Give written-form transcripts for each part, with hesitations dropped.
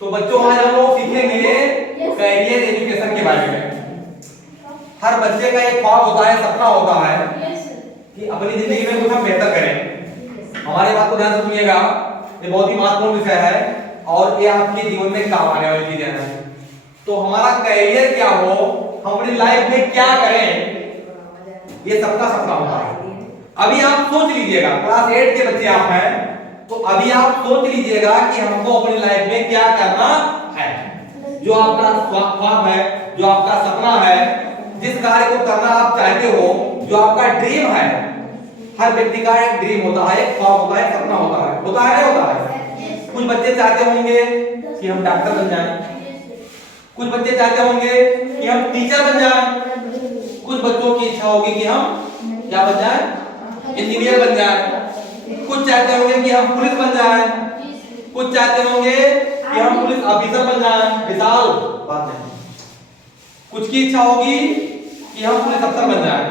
तो बच्चों आज हम लोग सीखेंगे कैरियर एजुकेशन के बारे में। हर बच्चे का एक ख्वाब होता है, सपना होता है कि अपनी जिंदगी में कुछ हम बेहतर करें। हमारी बात को ध्यान से सुनिएगा, ये बहुत ही महत्वपूर्ण विषय है और ये आपके जीवन में काम आने वाली चीजें हैं। तो हमारा कैरियर क्या हो, हम अपनी लाइफ में क्या करें, ये सबका सपना होता है। अभी आप सोच लीजिएगा, क्लास 8 के बच्चे आप हैं, तो अभी आप सोच लीजिएगा कि हमको अपनी लाइफ में क्या करना है। जो आपका ख्वाब है, जो आपका सपना है, जिस कार्य को करना आप चाहते हो, जो आपका ड्रीम है। हर व्यक्ति का एक ड्रीम होता है, एक ख्वाब होता है, सपना होता है, होता है नहीं होता है। कुछ बच्चे चाहते होंगे कि हम डॉक्टर बन जाएं, कुछ बच्चे चाहते होंगे कि हम टीचर बन जाएं, कुछ बच्चों की इच्छा होगी कि हम क्या बन जाएं, इंजीनियर बन जाएं, कुछ चाहते होंगे कि हम पुलिस बन जाएं, कुछ चाहते होंगे कि हम पुलिस ऑफिसर बन जाएं। विशाल बात है। कुछ की इच्छा होगी कि हम पुलिस अफसर बन जाएं,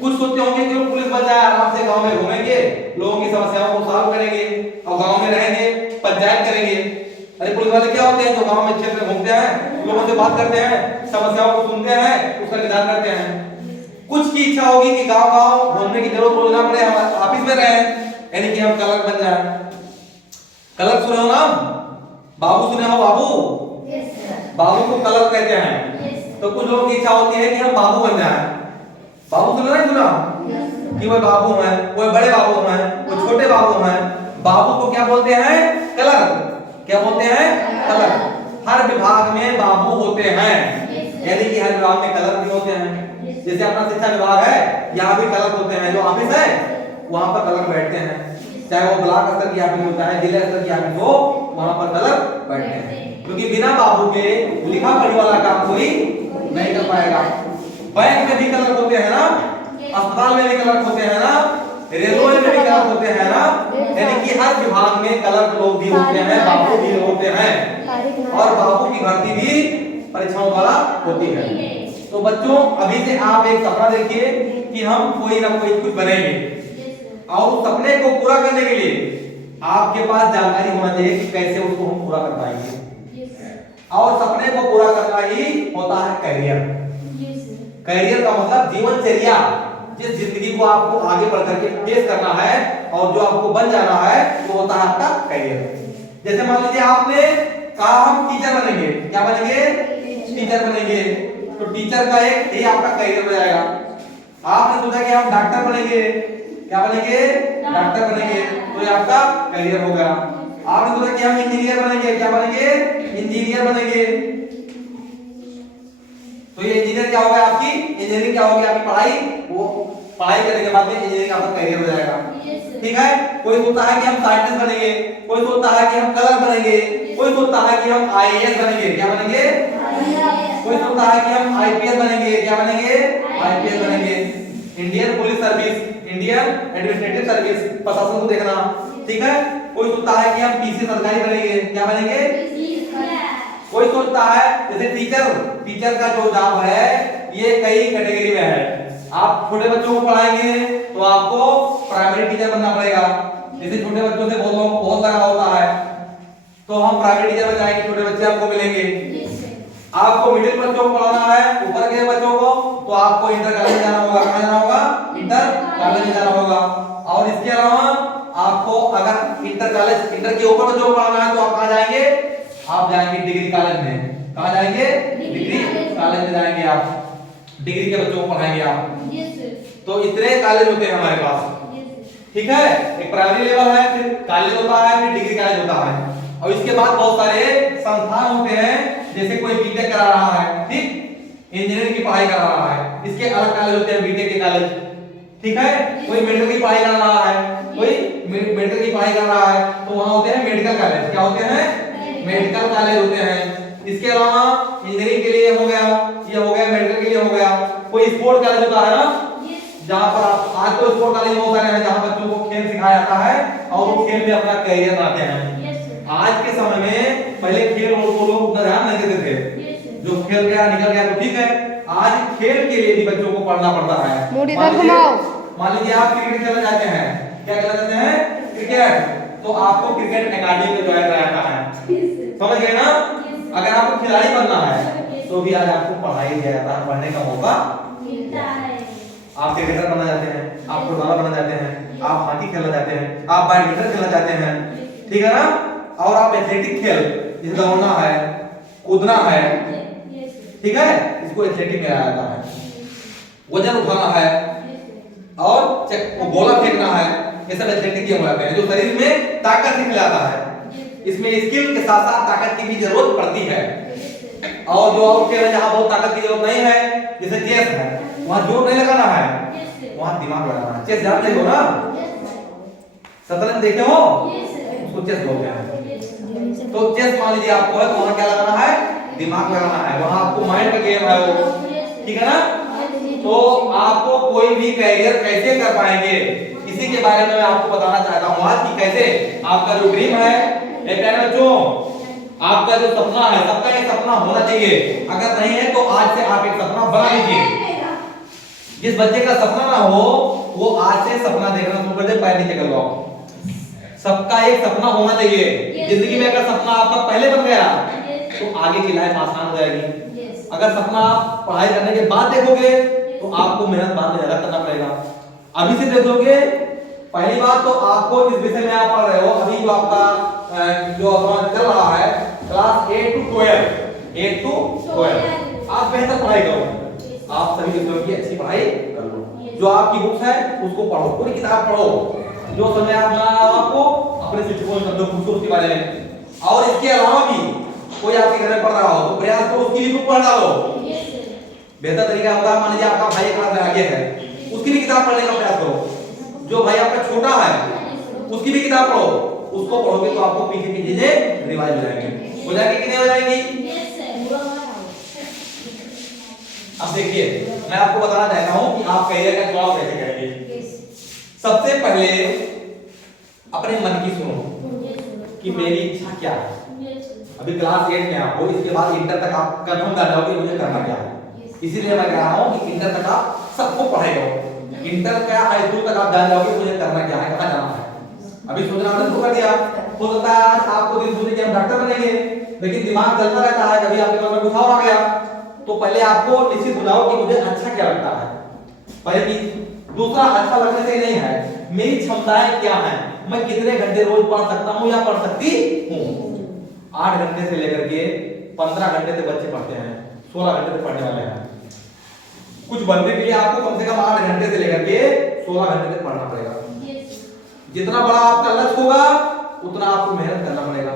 कुछ सोचते होंगे कि हम पुलिस बन जाएं, आराम से गांव में घूमेंगे, लोगों की समस्याओं को सॉल्व करेंगे और गांव में रहेंगे, पंचायत करेंगे। अरे पुलिस वाले क्या होते हैं, जो गांव में क्षेत्र में घूमते हैं, लोगों से बात करते हैं, समस्याओं को सुनते हैं, उसका निदान करते हैं। कुछ की इच्छा होगी कि गांव-गांव घूमने की जरूरत रोज ना पड़े, हम ऑफिस में रहें, यानी कि हम क्लर्क बन जाएं। क्लर्क सुने हो नाम, बाबू सुने हो, बाबू, बाबू को क्लर्क कहते हैं। तो कुछ लोगों की इच्छा होती है कि हम बाबू बन जाएं। बाबू सुना नहीं सुना कि वो बाबू हैं, वो बड़े बाबू हैं, वो छोटे बाबू हैं। बाबू को क्या बोलते हैं, क्लर्क। क्या बोलते हैं, क्लर्क। हर विभाग में बाबू होते हैं, यानी कि हर विभाग में क्लर्क भी होते हैं। जैसे अपना शिक्षा विभाग है, यहाँ भी क्लर्क होते हैं, जो ऑफिस है वहां पर क्लर्क बैठते हैं, चाहे वो ब्लॉक स्तर की ऑफिस होता है, जिला स्तर की ऑफिस हो, वहां पर क्लर्क बैठते हैं। क्योंकि बिना बाबू के लिखा पढ़ी वाला काम कोई नहीं कर पाएगा। बैंक में भी क्लर्क होते हैं ना, अस्पताल में भी क्लर्क होते हैं ना, रेलवे में भी क्लर्क होते हैं ना, यानी कि हर विभाग में क्लर्क लोग भी होते हैं, बाबू भी होते हैं, और बाबू की भर्ती भी परीक्षाओं द्वारा होती है। तो बच्चों अभी से आप एक सपना देखिए कि हम कोई ना कोई कुछ बनेंगे, और उस सपने को पूरा करने के लिए आपके पास जानकारी होना चाहिए कि कैसे उसको हम पूरा कर पाएंगे। और सपने को पूरा करना ही होता है कैरियर। कैरियर का मतलब जीवनचर्या, जिस जिंदगी को आपको आगे बढ़ करके फेस करना है और जो आपको बन जाना है, वो होता है आपका कैरियर। जैसे मान लीजिए आपने कहा हम टीचर बनेंगे, क्या बनेंगे, टीचर बनेंगे, तो टीचर का एक ये आपका कैरियर हो जाएगा। आपने सोचा कि हम डॉक्टर बनेंगे, क्या बनेंगे, डॉक्टर बनेंगे, तो ये आपका कैरियर हो गया। आपने सोचा कि हम इंजीनियर बनेंगे, क्या बनेंगे, इंजीनियर बनेंगे, तो ये इंजीनियर क्या होगा, आपकी इंजीनियरिंग क्या होगी, आपकी पढ़ाई, वो पढ़ाई करने के बाद में इंजीनियरिंग आपका कैरियर हो जाएगा। ठीक है। कोई सोचता है कि हम साइंटिस्ट बनेंगे, कोई सोचता है कि हम क्लर्क बनेंगे, कोई सोचता है कि हम आईएएस बनेंगे, क्या बनेंगे, कोई सोचता है कि हम आईपीएस बनेंगे, क्या बनेंगे, आईपीएस बनेंगे, Indian police service, Indian administrative service, प्रशासन को देखना। ठीक है। कोई सोचता है कि हम पीसी सरकारी बनेंगे, क्या बनेंगे, कोई सोचता है जैसे टीचर का जो जॉब है ये कई कैटेगरी में है। आप छोटे बच्चों को पढ़ाएंगे तो आपको प्राइमरी टीचर बनना पड़ेगा। जैसे छोटे बच्चों से बहुत लोगों को बहुत लगाव होता है, तो हम प्राइमरी टीचर बन जाएंगे, छोटे बच्चे आपको मिलेंगे। आपको मिडिल बच्चों को पढ़ाना है, ऊपर के बच्चों को, तो आपको इंटर कॉलेज जाना होगा। कहां जाना होगा, इंटर कॉलेज जाना होगा। और इसके अलावा आपको अगर इंटर के ऊपर बच्चों को पढ़ाना है तो आप कहां जाएंगे, आप जाएंगे डिग्री कॉलेज में। कहां जाएंगे, डिग्री कॉलेज में जाएंगे, आप डिग्री के बच्चों को पढ़ाएंगे आप। तो इतने कॉलेज होते हैं हमारे पास। ठीक है। एक प्राइमरी लेवल है, फिर कॉलेज होता है, फिर डिग्री कॉलेज होता है, और इसके बाद बहुत सारे संस्थान होते हैं। जैसे कोई बीटेक करा रहा है, ठीक, इंजीनियरिंग की पढ़ाई कर रहा है, इसके अलग कॉलेज होते हैं, बीटेक के कॉलेज। ठीक है। कोई मेडिकल की पढ़ाई कर रहा है, कोई मेडिकल की पढ़ाई कर रहा है, तो वहां होते हैं मेडिकल कॉलेज। क्या होते हैं, मेडिकल कॉलेज होते हैं। इसके अलावा इंजीनियरिंग के लिए हो गया, ये हो गया, मेडिकल के लिए हो गया। कोई स्पोर्ट कॉलेज होता है ना, जहां पर आप आज तो स्पोर्ट कॉलेज बहुत सारे हैं, जहां बच्चों को खेल सिखाया जाता है और वो खेल में अपना कैरियर बनाते हैं। आज के समय में पहले खेल को लोग उतना ध्यान नहीं देते थे, जो खेल गया निकल गया तो ठीक है। आज खेल के लिए भी बच्चों को पढ़ना पड़ता है। मान लीजिए आप क्रिकेट खेलना चाहते हैं, क्या खेलना चाहते हैं, क्रिकेट, तो आपको क्रिकेट एकेडमी में ज्वाइन कराया जाता है। समझ गए ना? अगर आपको खिलाड़ी बनना है तो भी आज आपको पढ़ाई दिया जाता है, पढ़ने का मौका मिलता है। आप क्रिकेटर बनना चाहते हैं, आप फुटबॉलर बनना चाहते हैं, आप हॉकी खेलना चाहते हैं, आप बैडमिंटन खेलना चाहते हैं, ठीक है ना? और आप एथलेटिक खेल, जैसे दौड़ना है, कूदना है, ठीक है, इसको एथलेटिक में आया जाता है। वजन उठाना है और गोला फेंकना है, ये सब एथलेटिक गेम होते हैं जो शरीर में ताकत खिलाता है। इसमें स्किल के साथ साथ ताकत की भी जरूरत पड़ती है। और जो और खेल है जहां बहुत ताकत की जरूरत नहीं है, जैसे चेस है, वहां जोर नहीं लगाना है, वहां दिमाग लगाना है। चेस जानते हो ना? शतरंज देखे हो? उसको चेस बोलते हैं। तो चेस मान लीजिए आपको है तो वहां क्या लगाना है? दिमाग लगाना है, वहां आपको माइंड का गेम है वो, ठीक है ना? तो आपको कोई भी कैरियर कैसे कर पाएंगे इसी के बारे में मैं आपको बताना चाहता हूं आज कि कैसे आपका जो ड्रीम है, एक प्यारे बच्चों, आपका जो सपना है, सबका एक सपना होना चाहिए। अगर नहीं है तो आज से आप एक सपना बना लीजिए। जिस बच्चे का सपना ना हो वो आज से सपना देखना शुरू कर दे, पैर नीचे कर लो। सबका एक सपना होना चाहिए। जिंदगी में अगर सपना आपका पहले बन गया तो आगे की लाइफ आसान हो जाएगी। अगर सपना आप पढ़ाई करने के बाद देखोगे तो आपको मेहनत बाद में ज्यादा करना पड़ेगा। अभी से देख लोगे, पहली बात तो आपको इस विषय में आप पढ़ रहे हो, अभी जो आपका जो चल रहा है क्लास 8 to 12, आप बेहतर पढ़ाई करो। आप सभी विषयों की अच्छी पढ़ाई कर लो। जो आपकी बुक्स है उसको पढ़ो, पूरी किताब पढ़ो। जो समय आप ना आपको अपने शिक्षकों से पूछो उसके बारे में। और इसके अलावा भी कोई आपके घर में पढ़ रहा हो तो प्रयास करो उसकी भी बुक पढ़ डालो। बेहतर तरीका होता है, मान लीजिए आपका भाई क्लास में आगे है, उसकी भी किताब पढ़ने का प्रयास करो। जो भाई आपका छोटा है उसकी भी किताब पढ़ो। उसको पढ़ोगे तो आपको पीछे की चीजें रिवाइज हो जाएंगे। हो जाएंगे कि नहीं हो जाएंगी? अब देखिए मैं आपको बताना चाहता हूं कि आप कैरियर का चुनाव कैसे करेंगे। सबसे पहले अपने मन की सुनो कि मेरी इच्छा क्या है। अभी क्लास 8 में आप हो, इसके बाद इंटर तक आप कंफर्म कर जाओगे मुझे करना क्या है। इसीलिए मैं कह रहा हूं कि इंटर तक आप सबको पढ़ाई करो। इंटर का हाई स्कूल तक आप जान जाओगे मुझे करना क्या है, कहां जाना है। अभी सोचना आपने शुरू कर दिया, हो सकता है आज आपको दिन सोचे कि हम डॉक्टर बनेंगे, लेकिन दिमाग चलता रहता है, कभी आपके मन में कुछ और आ गया। तो पहले आपको निश्चित हो जाओ कि मुझे अच्छा क्या लगता है, पहले चीज। दूसरा, अच्छा लगने से नहीं है, मेरी क्षमताएं क्या हैं, मैं कितने घंटे रोज पढ़ सकता हूं या पढ़ सकती हूं। 8 घंटे से लेकर के 15 घंटे तक बच्चे पढ़ते हैं, 16 घंटे तक पढ़ने वाले हैं। कुछ बनने के लिए आपको कम से कम 8 घंटे से लेकर के 16 घंटे तक पढ़ना पड़ेगा। जितना बड़ा आपका लक्ष्य होगा उतना आपको मेहनत करना पड़ेगा।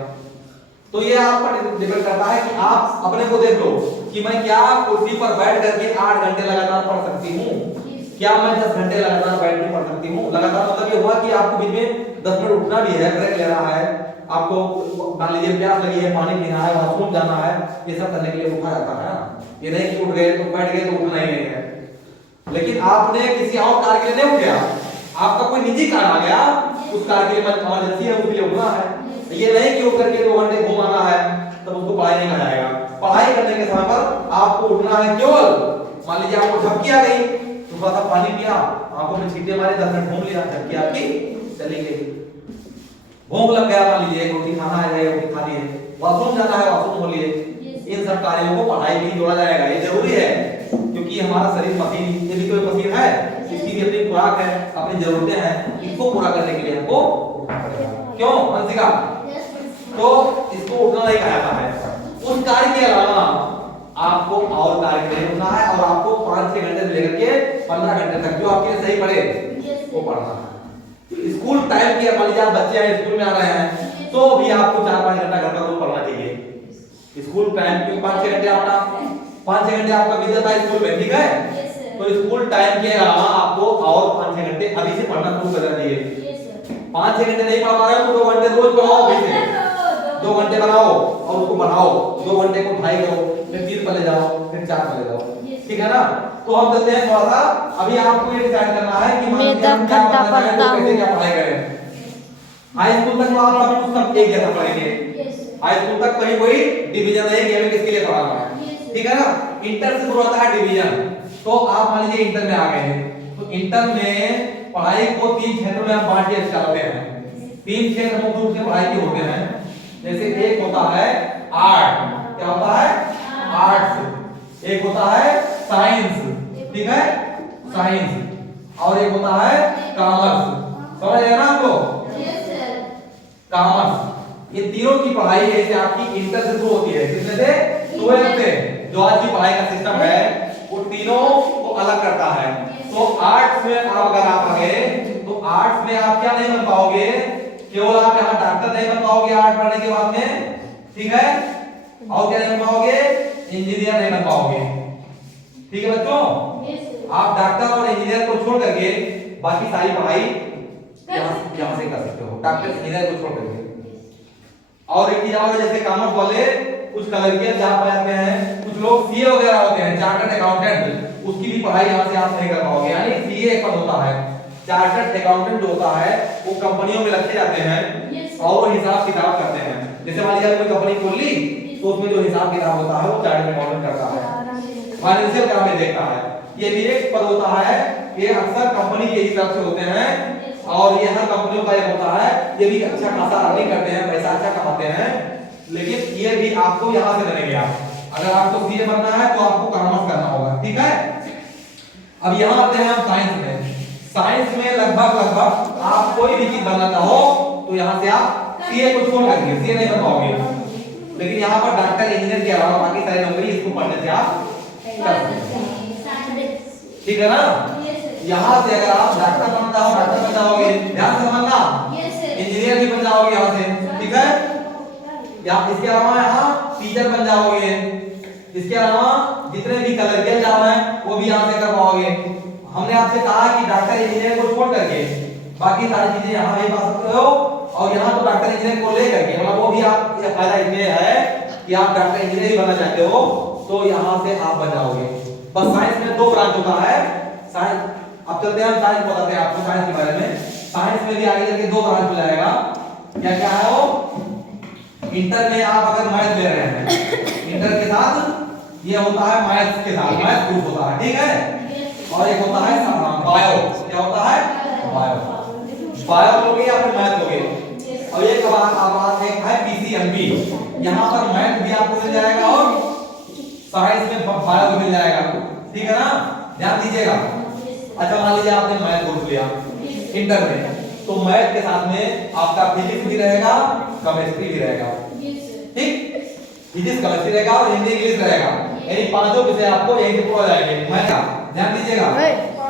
तो ये आप पर डिपेंड करता है कि आप अपने को देख लो कि मैं क्या कुर्सी पर बैठ करके 8 घंटे लगातार पढ़ सकती हूँ, क्या मैं 10 घंटे लगातार बैठ के पढ़ सकती हूँ। लगातार मतलब ये हुआ कि आपको बीच में 10 मिनट उठना भी है, ब्रेक लेना है, आपको मान लीजिए प्यास लगी है, पानी पीना है, वॉशरूम जाना है, ये सब करने के लिए उठा जाता है। ये नहीं कि उठ गए तो बैठ गए तो उठना ही नहीं है। लेकिन आपने किसी और कार्य के लिए नहीं उठा, आपका कोई निजी कार्य आ गया, उस कार्य के लिए इमरजेंसी है, उसके लिए उठना है। ये नहीं कि उठ करके 2 घंटे घूम आना है तब उसको पढ़ाई नहीं कहा जाएगा। पढ़ाई करने के समय पर आपको उठना है। केवल मान लीजिए आपको झपकी आ गई, थोड़ा सा पानी पिया, आंखों में छींटे मारे, 10 मिनट घूम लिया, झपकी आपकी चली गई। भूख लग गया, मान लीजिए रोटी खाना है, रोटी खा लिए, वॉशरूम जाना है, वॉशरूम हो लिए। इन सब कार्यों को पढ़ाई भी जोड़ा जाएगा। ये जरूरी है क्योंकि हमारा शरीर मशीन, ये भी कोई मशीन है, इसकी भी अपनी खुराक है, अपनी जरूरतें हैं, इसको पूरा करने के लिए हमको उठना पड़ेगा। क्यों अंशिका? तो इसको उठना नहीं कहा जाता है। उस कार्य के अलावा आपको और कार्य के लिए उठना है और आपको 5-6 घंटे से लेकर के 15 घंटे तक जो आपके लिए सही पड़े वो पढ़ना है। स्कूल टाइम की मान लीजिए आप बच्चे हैं, स्कूल में आ रहे हैं तो भी आपको 4-5 घंटा घर का रोज पढ़ना चाहिए। स्कूल टाइम की 5-6 घंटे आपका 5-6 घंटे आपका बीत जाता है स्कूल में, ठीक है? तो स्कूल टाइम के अलावा आपको और 5-6 घंटे अभी से पढ़ना शुरू कर दीजिए। 5-6 घंटे नहीं पढ़ पा रहे हो तो 2 घंटे रोज पढ़ाओ, अभी से 2 घंटे बनाओ और उसको बढ़ाओ। 2 घंटे को 2.5 करो, फिर 3 पर ले जाओ, फिर 4 पर ले जाओ, ठीक है ना? तो हम चलते हैं थोड़ा सा, अभी आपको ये डिसाइड करना है कि मैं 10 घंटा पढ़ता हूँ, कैसे क्या पढ़ाई करें। हाई स्कूल तक तो आप सब कुछ सब एक जैसा पढ़ेंगे। हाई स्कूल तक कहीं कोई डिवीजन नहीं कि हमें किसके लिए पढ़ाना है, ठीक है ना? इंटर से शुरू होता है डिवीजन। तो आप मान लीजिए इंटर में आ गए हैं तो इंटर में पढ़ाई को 3 क्षेत्रों में आप बांट के चाहते हैं। 3 क्षेत्र मुख्य रूप से पढ़ाई के होते हैं। जैसे एक होता है आर्ट, क्या होता है आर्ट्स। एक होता है साइंस, ठीक है साइंस, और एक होता है कॉमर्स। समझ गए ना आपको? कॉमर्स, ये तीनों की पढ़ाई ऐसे आपकी इंटर से शुरू होती है, किसमें से 12 से। जो आज की पढ़ाई का सिस्टम है वो तीनों को अलग करता है। तो आर्ट्स में आप अगर आप आ गए तो आर्ट्स में आप क्या नहीं बन पाओगे, केवल आप यहाँ डॉक्टर नहीं बन पाओगे आर्ट पढ़ने के बाद में, ठीक है, और क्या नहीं बन पाओगे, इंजीनियर नहीं बन पाओगे, ठीक है बच्चों। आप डॉक्टर और इंजीनियर को छोड़ करके बाकी सारी पढ़ाई यहाँ से कर सकते हो, डॉक्टर इंजीनियर को छोड़ करके। और एक चीज और, जैसे कॉमर्स वाले कुछ कलरिया जहाँ पढ़ाते हैं, कुछ लोग सीए वगैरह होते हैं, चार्टर्ड अकाउंटेंट, उसकी भी पढ़ाई यहाँ से आप नहीं कर पाओगे। यानी सीए एक पद होता है, चार्टर्ड अकाउंटेंट जो होता है वो कंपनियों में रखे जाते हैं और वो हिसाब किताब करते हैं। जैसे मान लीजिए कोई कंपनी खोल ली तो उसमें जो हिसाब किताब होता है वो चार्टर्ड अकाउंटेंट करता है, फाइनेंशियल काम में देखता है। ये भी एक पद होता है, ये अक्सर कंपनी के ही तरफ से होते हैं और ये हर कंपनियों का एक होता है। ये भी अच्छा खासा अर्निंग करते हैं, पैसा अच्छा कमाते हैं, लेकिन ये भी आपको यहाँ से बनेंगे। आप अगर आपको सीए बनना है तो आपको कॉमर्स करना होगा, ठीक है। अब यहाँ आते हैं हम साइंस में। साइंस में लगभग आप कोई भी चीज बनना चाहो तो यहाँ से आप सीए को छोड़ करके सीए नहीं बन पाओगे, लेकिन यहाँ पर डॉक्टर इंजीनियर के अलावा बाकी सारी नौकरी इसको पढ़ने से आप कर सकते हैं, ठीक है ना। यहाँ से अगर आप डॉक्टर बन जाओ डॉक्टर बन जाओगे, ध्यान से समझना, इंजीनियर भी बन जाओगे यहाँ से, ठीक है। या इसके अलावा यहाँ टीचर बन जाओगे, इसके अलावा जितने भी कलरिकल जॉब है वो भी यहाँ से कर पाओगे। हमने आपसे कहा कि डॉक्टर इंजीनियर को छोड़ करके बाकी सारी चीजें यहाँ भी पा सकते हो, और यहाँ तो डॉक्टर इंजीनियर को लेकर के मतलब वो भी आप फायदा इसमें है कि आप डॉक्टर इंजीनियर ही बनना चाहते हो तो यहाँ से आप बन जाओगे। बस साइंस में 2 ब्रांच होता है, साइंस। अब चलते हैं साइंस बताते हैं आपको साइंस के बारे में। साइंस में भी आगे चल के 2 ब्रांच हो जाएगा। क्या क्या है वो? इंटर में आप अगर मैथ ले रहे हैं, इंटर के साथ ये होता है मैथ्स के साथ, मैथ ग्रुप होता है, ठीक है। और एक होता है बायो, क्या होता है बायो लोगे या फिर मैथ लोगे। और एक बात एक है पीसीएमबी, यहाँ पर मैथ भी आपको मिल जाएगा और साइंस में बायो भी मिल जाएगा, ठीक है ना, ध्यान दीजिएगा। अच्छा मान लीजिए आपने मैथ ग्रुप लिया इंटर में, तो मैथ के साथ में आपका फिजिक्स भी रहेगा, केमिस्ट्री भी रहेगा, ठीक, फिजिक्स केमिस्ट्री रहेगा और हिंदी इंग्लिश रहेगा, यानी 5 विषय आपको यहीं से पूरा जाएंगे। मैथ का ध्यान दीजिएगा,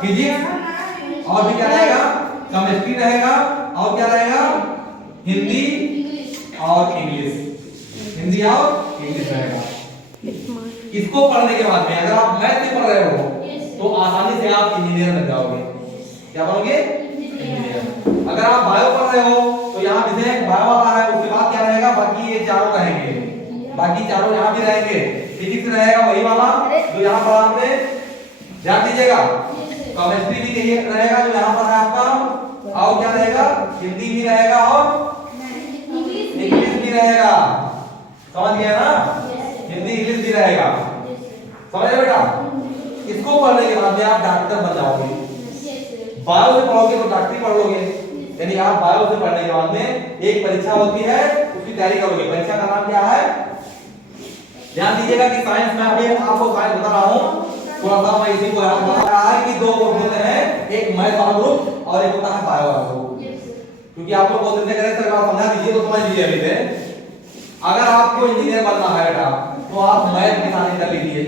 फिजिक्स और भी क्या रहेगा, केमिस्ट्री रहेगा, और क्या रहेगा, हिंदी और इंग्लिश, हिंदी और इंग्लिश रहेगा। इसको पढ़ने के बाद में अगर आप मैथ से पढ़ रहे हो तो आसानी से आप इंजीनियर बन जाओगे। क्या बनोगे? इंजीनियर। अगर आप बायो पढ़ रहे हो तो यहाँ विषय बायो वाला है, उसके बाद क्या रहेगा, बाकी ये चारों रहेंगे, बाकी चारों यहाँ भी रहेंगे। फिजिक्स रहेगा वही वाला जो यहाँ पर आपने, ध्यान दीजिएगा, केमिस्ट्री भी यही रहेगा जो यहाँ पर है आपका, और क्या रहेगा, हिंदी भी रहेगा और इंग्लिश भी रहेगा। समझ गया ना, हिंदी इंग्लिश भी रहेगा, समझ गए बेटा। इसको पढ़ने के बाद में आप डॉक्टर बन जाओगे। बायो से पढ़ोगे तो डॉक्टरी पढ़ लोगे, यानी आप बायो से पढ़ने के बाद में एक परीक्षा होती है, उसकी तैयारी करोगे। परीक्षा का नाम क्या है, ध्यान दीजिएगा कि साइंस में अभी आपको साइंस बता रहा हूँ, थोड़ा सा मैं इसी को याद बता रहा है कि 2 ग्रुप होते हैं, एक मैथ वाला ग्रुप और एक होता है बायो वाला ग्रुप। क्योंकि आप लोग बहुत दिन से कह रहे थे, अगर समझा दीजिए तो समझ लीजिए। अभी से अगर आपको इंजीनियर बनना है बेटा तो आप मैथ के साथ इंटर लीजिए,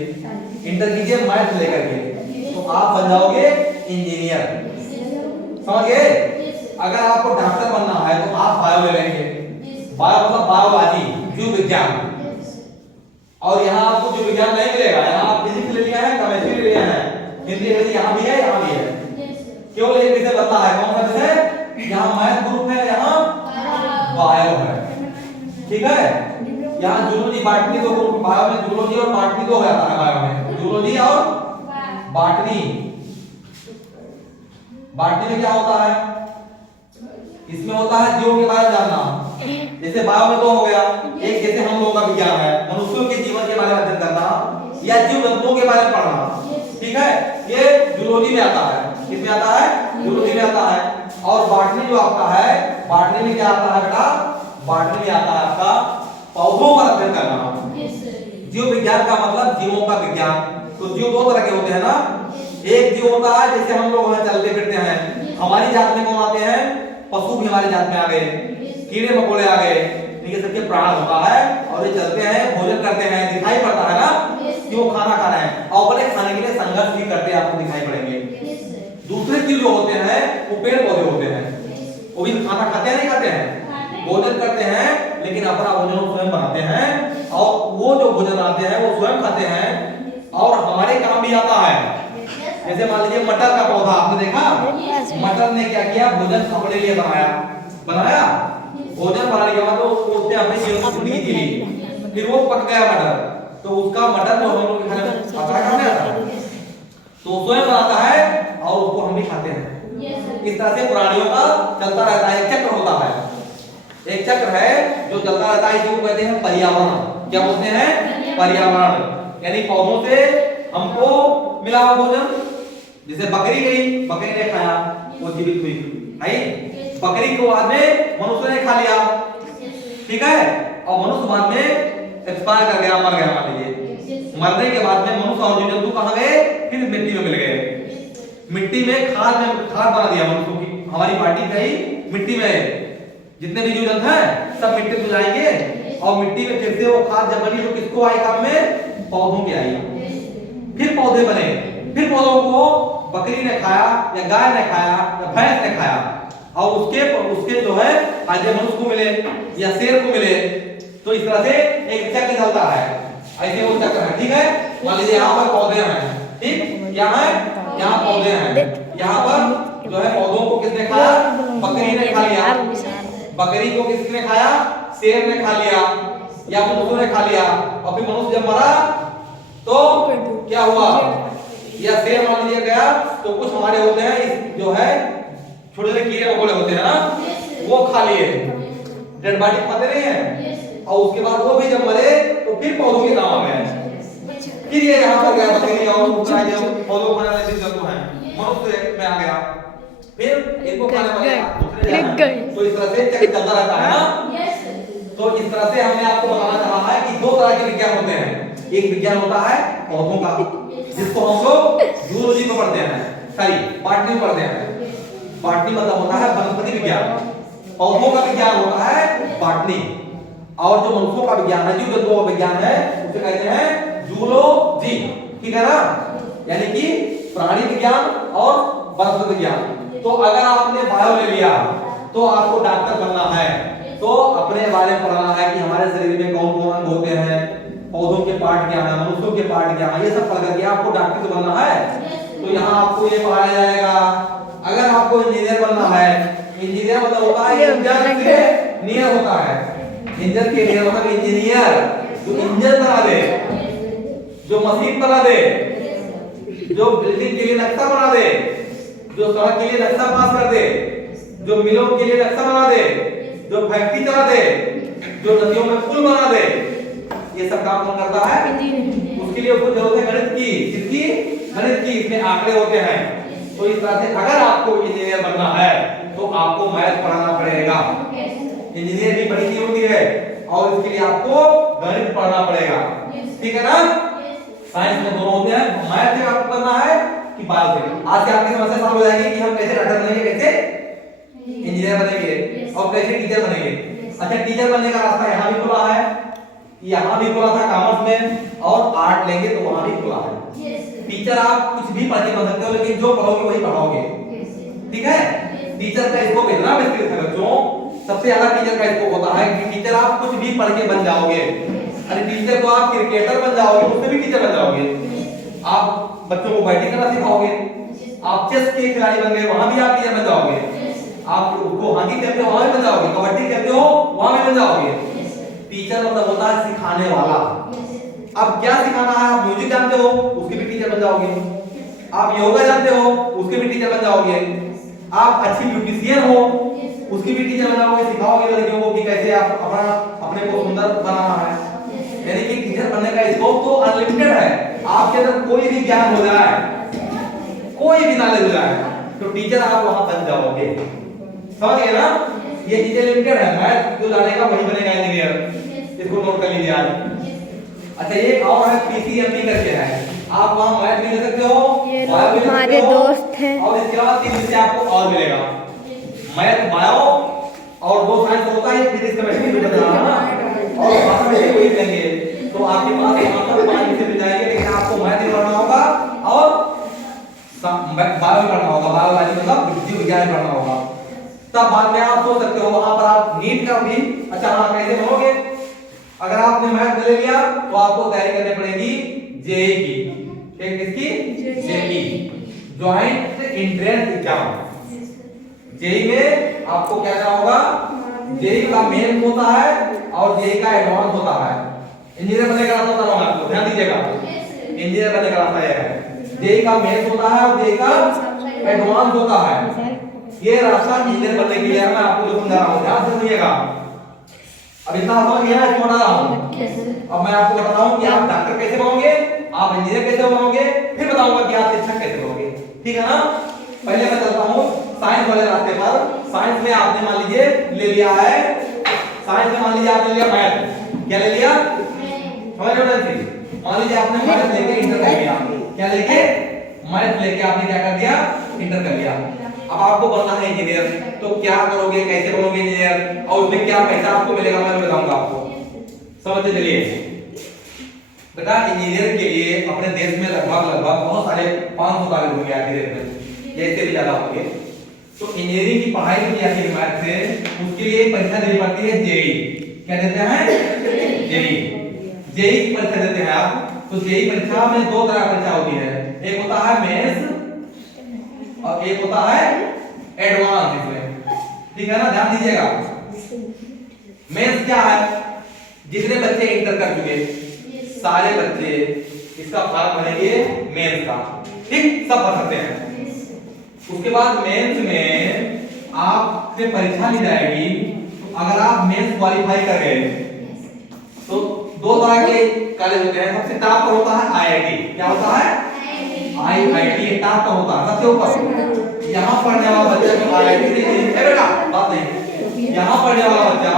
इंटर कीजिए मैथ लेकर के, तो आप बन जाओगे इंजीनियर, समझ गए। अगर आपको डॉक्टर बनना है तो आप बायो ले लेंगे, बायो मतलब बायोलॉजी, जीव विज्ञान। और यहाँ आपको जीव विज्ञान नहीं मिलेगा, यहाँ आप फिजिक्स ले लिया है, केमिस्ट्री ले लिया है, हिंदी इंग्लिश यहाँ भी है, यहाँ भी है, केवल एक विषय बदला है। कौन सा विषय? यहाँ मैथ ग्रुप है, यहाँ बायो है, ठीक है। यहाँ जूलॉजी बॉटनी दो ग्रुप, बायो में जूलॉजी और बॉटनी दो हो जाता है, बायो में जूलॉजी और बॉटनी। बॉटनी में क्या होता है, इसमें होता है जीवों के बारे में जानना। जैसे बायो में 2 हो गया, एक जैसे हम लोगों का विज्ञान है, मनुष्यों के जीवन के बारे में अध्ययन करना या जीव जंतुओं के बारे में पढ़ना, ठीक है, ये जूलॉजी में आता है। किसमें आता है? जूलॉजी में आता है। और बॉटनी जो आपका है, बॉटनी में क्या आता है बेटा, बॉटनी में आता है आपका पौधों पर अध्ययन करना। जीव विज्ञान का मतलब जीवों का विज्ञान। तो जीव दो तरह के होते हैं ना, एक जीव होता है जैसे हम लोग वहां चलते फिरते हैं, हमारी जात में कौन आते हैं, पशु भी हमारी जात में आ गए, कीड़े मकोड़े आ गए, ये सबके प्राण होता है और ये चलते हैं, भोजन करते हैं, दिखाई पड़ता है ना कि वो खाना खा रहे हैं और अपने खाने के लिए संघर्ष भी करते हैं, आपको दिखाई पड़ेंगे। दूसरे जीव जो होते हैं वो पेड़ पौधे होते हैं, वो भी खाना खाते हैं नहीं खाते हैं, भोजन करते हैं लेकिन अपना भोजन स्वयं बनाते हैं और वो जो भोजन बनाते हैं वो स्वयं खाते हैं और हमारे काम भी आता है। जैसे मान लीजिए मटर का पौधा आपने देखा, मटर ने क्या किया, भोजन अपने लिए बनाया भोजन बनाने के बाद तो उसने अपने जीवन की जिंदगी जी ली, फिर वो पक गया मटर, तो उसका मटर जो हम लोग के खाने में आता है तो स्वयं बनाता है और उसको हम भी खाते हैं। इस तरह से प्राणियों का चलता रहता है, एक चक्र होता है, एक चक्र है जो चलता रहता है, जिसको कहते हैं पर्यावरण। क्या बोलते हैं, पर्यावरण। यानी पौधों से हमको मिला हुआ भोजन, जैसे बकरी गई, बकरी ने खाया, वो जीवित हुई, है बकरी को बाद में मनुष्य ने खा लिया, ठीक है, और मनुष्य बाद में एक्सपायर कर गया, मर गया मान लीजिए, मरने के बाद में मनुष्य और जीव जंतु कहां गए, फिर मिट्टी में मिल गए, मिट्टी में खाद बना दिया मनुष्यों की, हमारी पार्टी गई मिट्टी में, जितने भी जीव जंतु हैं सब मिट्टी में जाएंगे और मिट्टी में फिर से वो खाद जब बनी तो किसको आई काम में, पौधों की आई, फिर पौधे बने, फिर पौधों को बकरी ने खाया या गाय ने खाया या भैंस ने खाया और उसके जो है फायदे मनुष्य को मिले या शेर को मिले। तो इस तरह से एक चक्र चलता है, ऐसे वो चक्र है, ठीक है। मान लीजिए यहाँ पर पौधे हैं, ठीक, क्या है, यहाँ पौधे हैं, यहाँ पर जो है पौधों को किसने खाया, बकरी ने खा लिया, बकरी को किसने खाया, शेर ने खा लिया या मनुष्य ने खा लिया, और फिर मनुष्य जब मरा तो क्या हुआ, या शेर मान लीजिए गया, तो कुछ हमारे होते हैं जो है छोटे छोटे कीड़े मकोड़े होते हैं ना, वो खा लिए, डेड बॉडी खाते नहीं है, और उसके बाद वो भी जब मरे तो फिर पौधों के काम आ गए, फिर ये यहाँ पर गया बकरी और पौधों को खाने वाले जीव जंतु हैं, मनुष्य में आ गया, फिर इनको खाने वाले दूसरे हैं, तो इस तरह से चक्र चलता रहता है ना। तो इस तरह से हमने आपको बताना चाहा है कि दो तरह के विज्ञान होते हैं, एक विज्ञान होता है पौधों का, जिसको हम लोग जूलॉजी में पढ़ते हैं, सॉरी बॉटनी में पढ़ते हैं, बॉटनी मतलब होता है वनस्पति विज्ञान, पौधों का विज्ञान होता है बॉटनी, और जो मनुष्यों का विज्ञान है, जीव जंतुओं का विज्ञान है, उसे कहते हैं जूलॉजी, ठीक है ना, यानी कि प्राणी विज्ञान और वनस्पति विज्ञान। तो अगर आपने बायो ले लिया तो आपको डॉक्टर बनना है, तो अपने बारे में पढ़ना है कि हमारे शरीर में कौन कौन अंग होते हैं, पौधों के पार्ट क्या है, मनुष्यों के पार्ट क्या है, ये सब पढ़ करके आपको डॉक्टर तो बनना है। तो यहाँ आपको ये पढ़ाया जाएगा। अगर आपको इंजीनियर बनना है, इंजीनियर मतलब होता है इंजन से नियर होता है, इंजन के नियर मतलब इंजीनियर जो इंजन बना दे, जो मशीन बना दे, जो बिल्डिंग के लिए नक्शा बना दे, जो सड़क के लिए नक्शा पास कर दे, जो मिलों के लिए नक्शा बना दे, जो फैक्ट्री चला दे, जो नदियों में पुल बना दे, ये सब काम कौन करता है, उसके लिए उसको जरूरत है गणित की, किसकी, गणित की, इसमें आंकड़े होते हैं। तो इस तरह से अगर आपको इंजीनियर बनना है तो आपको मैथ पढ़ाना पड़ेगा, इंजीनियर भी बड़ी चीज होती है और इसके लिए आपको गणित पढ़ना पड़ेगा, ठीक है ना। साइंस में दोनों होते हैं, मैथ से आपको करना है कि बायो से। आज से आपकी समस्या सॉल्व हो जाएगी कि हम कैसे डॉक्टर बनेंगे, कैसे इंजीनियर बनेंगे और कैसे टीचर बनेंगे। अच्छा, टीचर बनने का रास्ता यहाँ भी खुला है, यहाँ भी खुला था कॉमर्स में, और आर्ट लेंगे तो वहां भी खुला है। टीचर आप कुछ भी पढ़ के बन सकते हो, लेकिन जो पढ़ोगे वही पढ़ाओगे, ठीक है। टीचर का स्कोप इतना विस्तृत है बच्चों, सबसे ज्यादा टीचर का स्कोप होता है कि टीचर आप कुछ भी पढ़ के बन जाओगे। अरे टीचर तो आप क्रिकेटर बन जाओगे, उससे भी टीचर बन जाओगे। आप बच्चों को बैटिंग करना सिखाओगे, आप चेस के खिलाड़ी बन गए, वहां भी आप टीचर बन जाओगे। आप उनको हॉकी खेलते हो वहां भी बन जाओगे, कबड्डी खेलते हो वहां भी बन जाओगे। टीचर मतलब होता है सिखाने वाला। अब क्या सिखाना है, आप म्यूजिक जानते हो उसके भी टीचर बन जाओगे, आप योगा जानते हो उसके भी टीचर बन जाओगे, आप अच्छी ब्यूटिशियन हो उसकी भी टीचर बन जाओगे, सिखाओगे लड़कियों को कि कैसे आप अपने को सुंदर बनाना है। यानी कि टीचर बनने का स्कोप तो अनलिमिटेड है, आपके अंदर कोई भी ज्ञान हो जाए, कोई भी नॉलेज हो जाए तो टीचर आप वहां बन जाओगे, समझ गए ना। ये चीजें लिमिटेड है, मैथ जो जानेगा वही बनेगा इंजीनियर, इसको नोट कर लीजिए आज। अच्छा ये और है पीसीएमबी करके है, आप वहां मैथ भी ले सकते हो, बायो भी ले हमारे सकते हो, दोस्त हैं। और इसके अलावा 3 विषय आपको और मिलेगा, मैथ, बायो और 2 साइंस होता है, फिजिक्स केमिस्ट्री भी बता रहा ना, और भाषा में कोई लेंगे तो आपके पास यहाँ पर 5 विषय मिल जाएंगे। लेकिन आपको मैथ भी पढ़ना होगा और बायो भी पढ़ना होगा, बायोलॉजी मतलब जीव विज्ञान पढ़ना होगा। तब बाद में आप सोच सकते हो वहां पर आप नीट का भी, अच्छा हाँ कैसे बनोगे, अगर आपने मैथ ले लिया तो आपको तैयारी करनी पड़ेगी जेई की, किसकी, JEE, joint entrance exam. JEE में आपको क्या करना होगा, जेई का मेन होता है और जेई का एडवांस होता है। इंजीनियर बनने का रास्ता बताऊंगा आपको, ध्यान दीजिएगा, इंजीनियर बनने का रास्ता यह है, जेई का मेन होता है और जेई का एडवांस होता है। ये रास्ता इंजीनियर बनने के लिए है, मैं आपको जो समझा रहा हूं ध्यान से सुनिएगा। अब इतना समझ गया, इसको बता रहा हूं। अब मैं आपको बता रहा हूं कि आप डॉक्टर कैसे बनोगे, आप इंजीनियर कैसे बनोगे, फिर बताऊंगा कि आप शिक्षक कैसे बनोगे, ठीक है ना। पहले मैं चलता हूं साइंस वाले रास्ते पर। साइंस में आपने मान लीजिए ले लिया है, साइंस में मान लीजिए आपने लिया मैथ, क्या ले लिया, समझ रहे हो, मान लीजिए आपने मैथ लेके इंटर कर लिया, क्या लेके, मैथ लेके आपने क्या कर दिया, इंटर कर लिया। अब आपको बनना है इंजीनियर, तो क्या करोगे, कैसे बनोगे इंजीनियर, और उसमें क्या पैसा आपको मिलेगा मैं बताऊंगा आपको, समझते चलिए। बेटा इंजीनियर के लिए अपने देश में लगभग बहुत सारे 500 कॉलेज होंगे आज के डेट में, जैसे भी ज्यादा होंगे। तो इंजीनियरिंग की पढ़ाई की जाती है मैथ से, उसके लिए परीक्षा देनी पड़ती है जेई, क्या देते हैं, जेई, जेई की परीक्षा देते हैं आप। तो जेई परीक्षा में 2 तरह की परीक्षा होती है, एक होता है मेंस और एक होता है एडवांस, इसमें ठीक है ना, ध्यान दीजिएगा। मेंस क्या है, जितने बच्चे इंटर कर चुके सारे बच्चे इसका फॉर्म भरेंगे मेंस का, ठीक, सब भर सकते हैं। उसके बाद मेंस में आपसे परीक्षा ली जाएगी, तो अगर आप मेंस क्वालिफाई कर गए तो 2 तरह के कॉलेज होते हैं। सबसे टॉप पर होता है आईआईटी, क्या होता है, आईआईटी टॉप पर होता है, सबसे ऊपर। यहाँ पढ़ने वाला बच्चा जो आईआईटी से, ए बेटा बात नहीं, यहाँ पढ़ने वाला बच्चा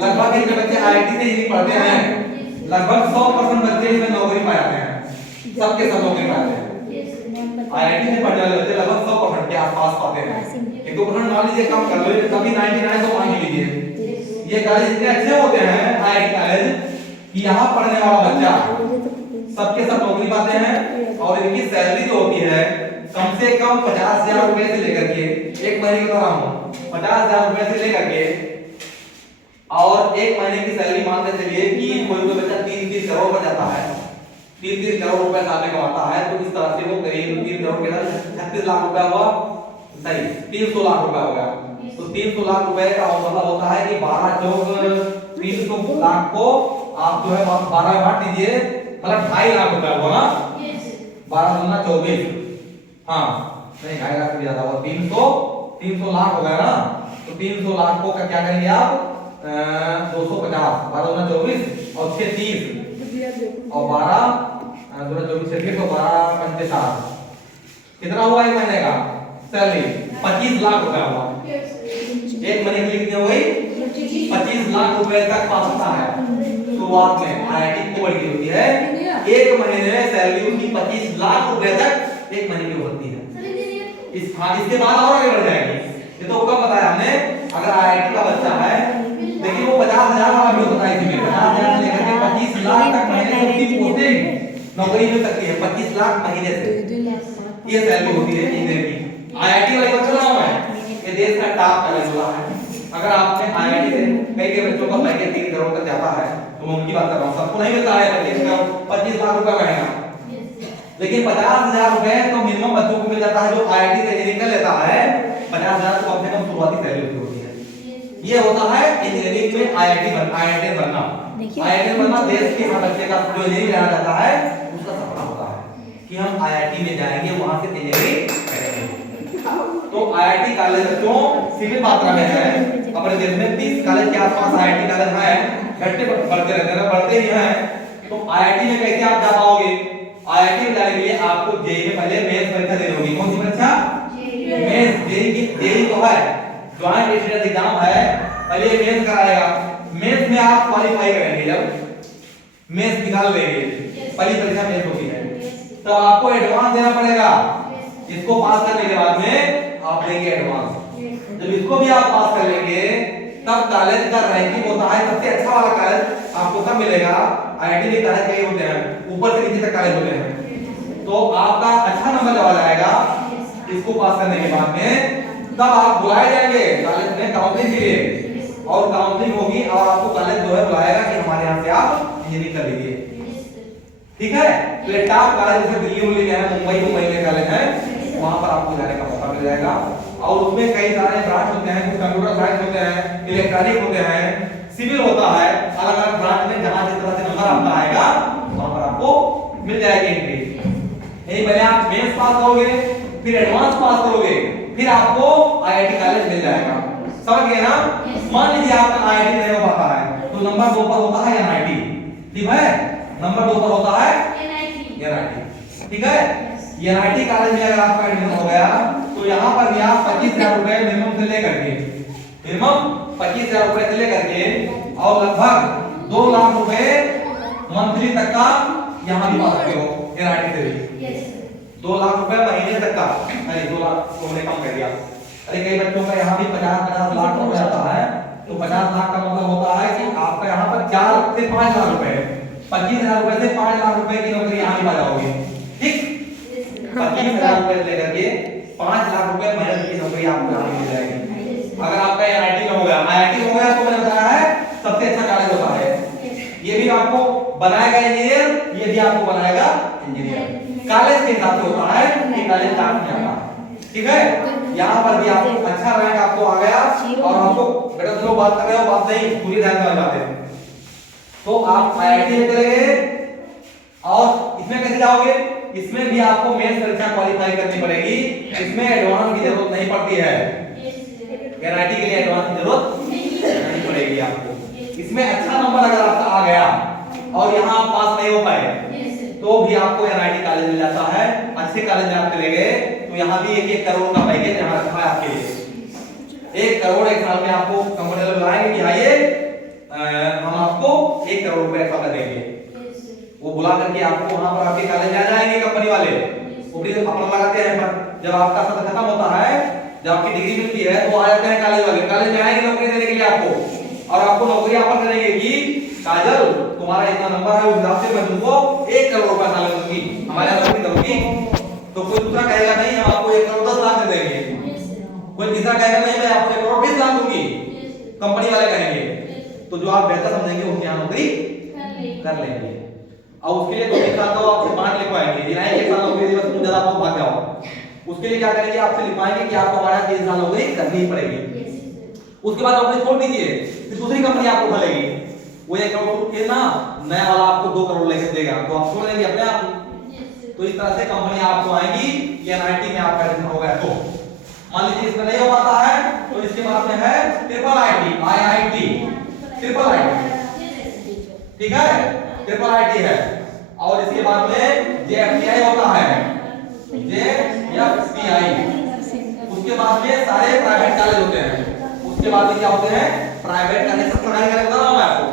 लगभग इतने बच्चे आईआईटी से ही पढ़ते हैं, लगभग 100% बच्चे इसमें नौकरी पा जाते हैं, सबके सब नौकरी पाते हैं। आईआईटी से पढ़ने वाले बच्चे लगभग 100% के आसपास पाते हैं। 1-2% मान लीजिए कम कर लो, कभी 99 तो मान लीजिए। ये कॉलेज इतने अच्छे होते हैं आईआईटी कॉलेज कि यहाँ पढ़ने वाला बच्चा सबके सब नौकरी पाते हैं, और इनकी सैलरी जो होती है कम से कम 50,000 रुपए से लेकर के, एक महीने की तरह हूँ, 50,000 रुपए से लेकर के, और एक महीने की सैलरी मान के चलिए कि कोई बच्चा 3-3 करोड़ पर जाता है, 3-3 करोड़ रुपए साल में कमाता है, तो इस तरह से वो करीब 3 करोड़ के साथ 36 लाख रुपया हुआ, सही 300 लाख रुपया हो गया। तो 300 लाख रुपए का मतलब होता है कि 12 चौक 300 लाख को आप जो है 12 में बांट दीजिए, मतलब 2.5 लाख रुपया हुआ ना, 12 दूना 24, हाँ नहीं 2.5 लाख से ज्यादा हुआ, 300 लाख हो गया ना। तो 300 लाख को क्या करेंगे आप, 250, 12 दूना 24 और 6 30 और 12 दूना 24 से 12 पंचे 60, कितना हुआ एक महीने का सैलरी, 25 लाख रुपया हुआ। एक महीने के लिए कितनी हो गई, 25 लाख रुपए तक पा सकता है शुरुआत में। आईआईटी को बड़ी होती है, एक महीने में सैलरी उसकी 25 लाख रुपए तक एक महीने की होती है। इसके बाद और आगे बढ़ जाएगी, ये तो कब बताया हमने, अगर आईआईटी का बच्चा है, लेकिन वो 50,000 वाला भी होता है, इसमें 50,000 से लेकर के 25 लाख तक महीने से उसकी पोस्टिंग नौकरी मिल सकती है, 25 लाख महीने से ये सैलरी होती है इंजीनियर की। आईआईटी वाले बच्चों का नाम है, ये देश का टॉप कॉलेज हुआ है। अगर आपने आईआईटी से कई बच्चों का पैकेज 3 करोड़ तक जाता है, तो मैं उनकी बात कर रहा हूँ, सबको नहीं मिलता है 25 लाख रुपए महीना, लेकिन 50,000 रुपए तो मिनिमम बच्चों को मिल जाता है जो आईआईटी से इंजीनियरिंग कर लेता है। 50,000 तो कम से कम शुरुआती सैलरी होती है। ये होता है इंजीनियरिंग में आईआईटी बनना। आईआईटी बनना देश के हर बच्चे का जो इंजीनियरिंग लेना चाहता है उसका सपना होता है कि हम आईआईटी में जाएंगे, वहां से इंजीनियरिंग करेंगे। तो आईआईटी कॉलेज बच्चों सीमित मात्रा में है अपने देश में, 30 कॉलेज के आसपास आईआईटी कॉलेज है, घटते बढ़ते रहते हैं, बढ़ते ही हैं। तो आईआईटी में कैसे आप जा पाओगे, आईआईटी में जाने के लिए आपको जेईई में पहले मेंस परीक्षा देनी होगी। कौन सी परीक्षा, मेंस। जेईई की जेईई तो है ज्वाइंट एंट्रेंस एग्जाम है, पहले मेंस कराएगा, मेंस में आप क्वालिफाई करेंगे, जब मेंस निकाल देंगे, पहली परीक्षा मेंस होती है, तो आपको एडवांस देना पड़ेगा। इसको पास करने के बाद में आप देंगे एडवांस। जब इसको भी आप पास कर लेंगे तब कॉलेज का रैंकिंग होता है, सबसे अच्छा वाला कॉलेज आपको कब मिलेगा? आईआईटी में कॉलेज कई होते हैं, ऊपर से नीचे तक कॉलेज होते हैं। तो आपका अच्छा नंबर जब आ जाएगा इसको पास करने के बाद में, तब आप बुलाए जाएंगे कॉलेज में काउंसलिंग के लिए, और काउंसलिंग होगी और आपको कॉलेज जो है बुलाएगा कि हमारे यहाँ से आप इंजीनियरिंग कर लीजिए। ठीक है? तो ये टॉप कॉलेज जैसे दिल्ली में है, मुंबई में कॉलेज है, वहां पर आपको जाने का मौका मिल जाएगा। और उसमें कई सारे ब्रांच होते हैं, कुछ कंप्यूटर साइंस होते हैं, इलेक्ट्रॉनिक होते हैं, सिविल होता है, अलग अलग ब्रांच में जहां जिस तरह से नंबर आपका आएगा वहां पर आपको मिल जाएगी एंट्री। यही पहले आप मेंस पास करोगे, फिर एडवांस पास करोगे, फिर आपको आईआईटी कॉलेज मिल जाएगा। समझ गए ना? मान लीजिए आपका आईआईटी नहीं हो पाता है तो नंबर 2 पर होता है एनआईटी। ठीक है? नंबर 2 पर होता है एनआईटी। ठीक है? एनआईटी कॉलेज में अगर आपका एडमिशन हो गया तो यहाँ पर भी आप 25,000 रुपए मिनिमम से लेकर के, मिनिमम 25,000 रुपए से लेकर के और लगभग 2 लाख रुपए मंथली तक का यहाँ भी पा सकते हो एनआईटी से भी। 2 लाख रुपए महीने तक का, अरे 2 लाख को हमने कम कर दिया। अरे कई बच्चों का यहाँ भी 50 लाख हो जाता है, तो 50 लाख का मतलब होता है कि आपका यहाँ पर 4 से 5 लाख रुपए, 25,000 रुपए से 5 लाख रुपए की नौकरी यहाँ भी पा जाओगे। ठीक? 25,000 रुपए लेकर के 5 लाख रुपए महीने की नौकरी आपको यहाँ मिल जाएगी। अगर आपका आईआईटी में हो गया, आईआईटी में हो गया तो मैंने बताया है सबसे अच्छा कॉलेज होता है। ये भी आपको बनाएगा इंजीनियर, ये भी आपको बनाएगा इंजीनियर। कॉलेज के हिसाब से होता है कि कॉलेज का नहीं आता। ठीक है? यहाँ पर भी आपको अच्छा रैंक आपको आ गया और आपको बेटा जो बात कर रहे हो बात नहीं पूरी ध्यान में बात है, तो आप आईआईटी में चले गए और इसमें कैसे जाओगे? इसमें भी आपको मेंस परीक्षा क्वालिफाई करनी पड़ेगी। इसमें एडवांस की जरूरत नहीं पड़ती है, एनआईटी के लिए एडवांस की जरूरत नहीं पड़ेगी आपको। इसमें अच्छा नंबर अगर आपका आ गया और यहाँ आप पास नहीं हो पाए तो भी आपको एनआईटी कॉलेज मिल जाता है। अच्छे कॉलेज में आप चले गए तो यहाँ भी 1 करोड़ का पैकेज यहाँ रखा है आपके लिए। 1 करोड़ एक साल में आपको कंपनी वाले बुलाएंगे कि आइए हम आपको 1 करोड़ रुपए ऐसा देंगे। वो बुला करके आपको वहां पर आपके कॉलेज आ जाएंगे कंपनी वाले, वो भी अपना लगाते हैं। पर जब आपका सत्र खत्म होता है, जब आपकी डिग्री मिलती है तो आ जाते हैं कॉलेज वाले, कॉलेज में आएंगे नौकरी देने के लिए आपको, और आपको नौकरी ऑफर करेंगे कि काजल तुम्हारा इतना नंबर है उस हिसाब से मैं तुमको 1 करोड़ रुपए साल में दूंगी, हमारे यहाँ नौकरी दूंगी। तो कोई दूसरा कहेगा नहीं हम आपको 1 करोड़ 10 लाख दे देंगे, कोई तीसरा कहेगा नहीं मैं आपको 1 करोड़ 20 लाख दूंगी, कंपनी वाले कहेंगे। तो जो आप बेहतर समझेंगे उसकी यहाँ नौकरी कर लेंगे। और उसके लिए 2-3 साल तो आपसे 5 लिखवाएंगे, जिन्हें 1 साल नौकरी दी बस तुम ज्यादा भाग जाओ। उसके लिए क्या करेंगे? आपसे लिखवाएंगे कि आपको हमारा 3 साल नौकरी करनी पड़ेगी। उसके बाद नौकरी छोड़ दीजिए, फिर दूसरी कंपनी आपको उठा लेगी, वो 1 करोड़ के ना नया वाला आपको 2 करोड़ लेके देगा, तो आप छोड़ देंगे अपने आप। तो इस तरह से कंपनी आपको आएगी कि एनआईटी में आपका एडमिशन हो गया। तो मान लीजिए इसमें नहीं हो पाता है तो इसके बाद में है triple IT, IIT, triple IT. ठीक है? ट्रिपल आईटी है। और इसके बाद में जेएफटीआई होता है, जेएफटीआई। उसके बाद में सारे प्राइवेट कॉलेज होते हैं। उसके बाद में क्या होते हैं? Private college. सरकारी कॉलेज बता रहा हूं मैं आपको,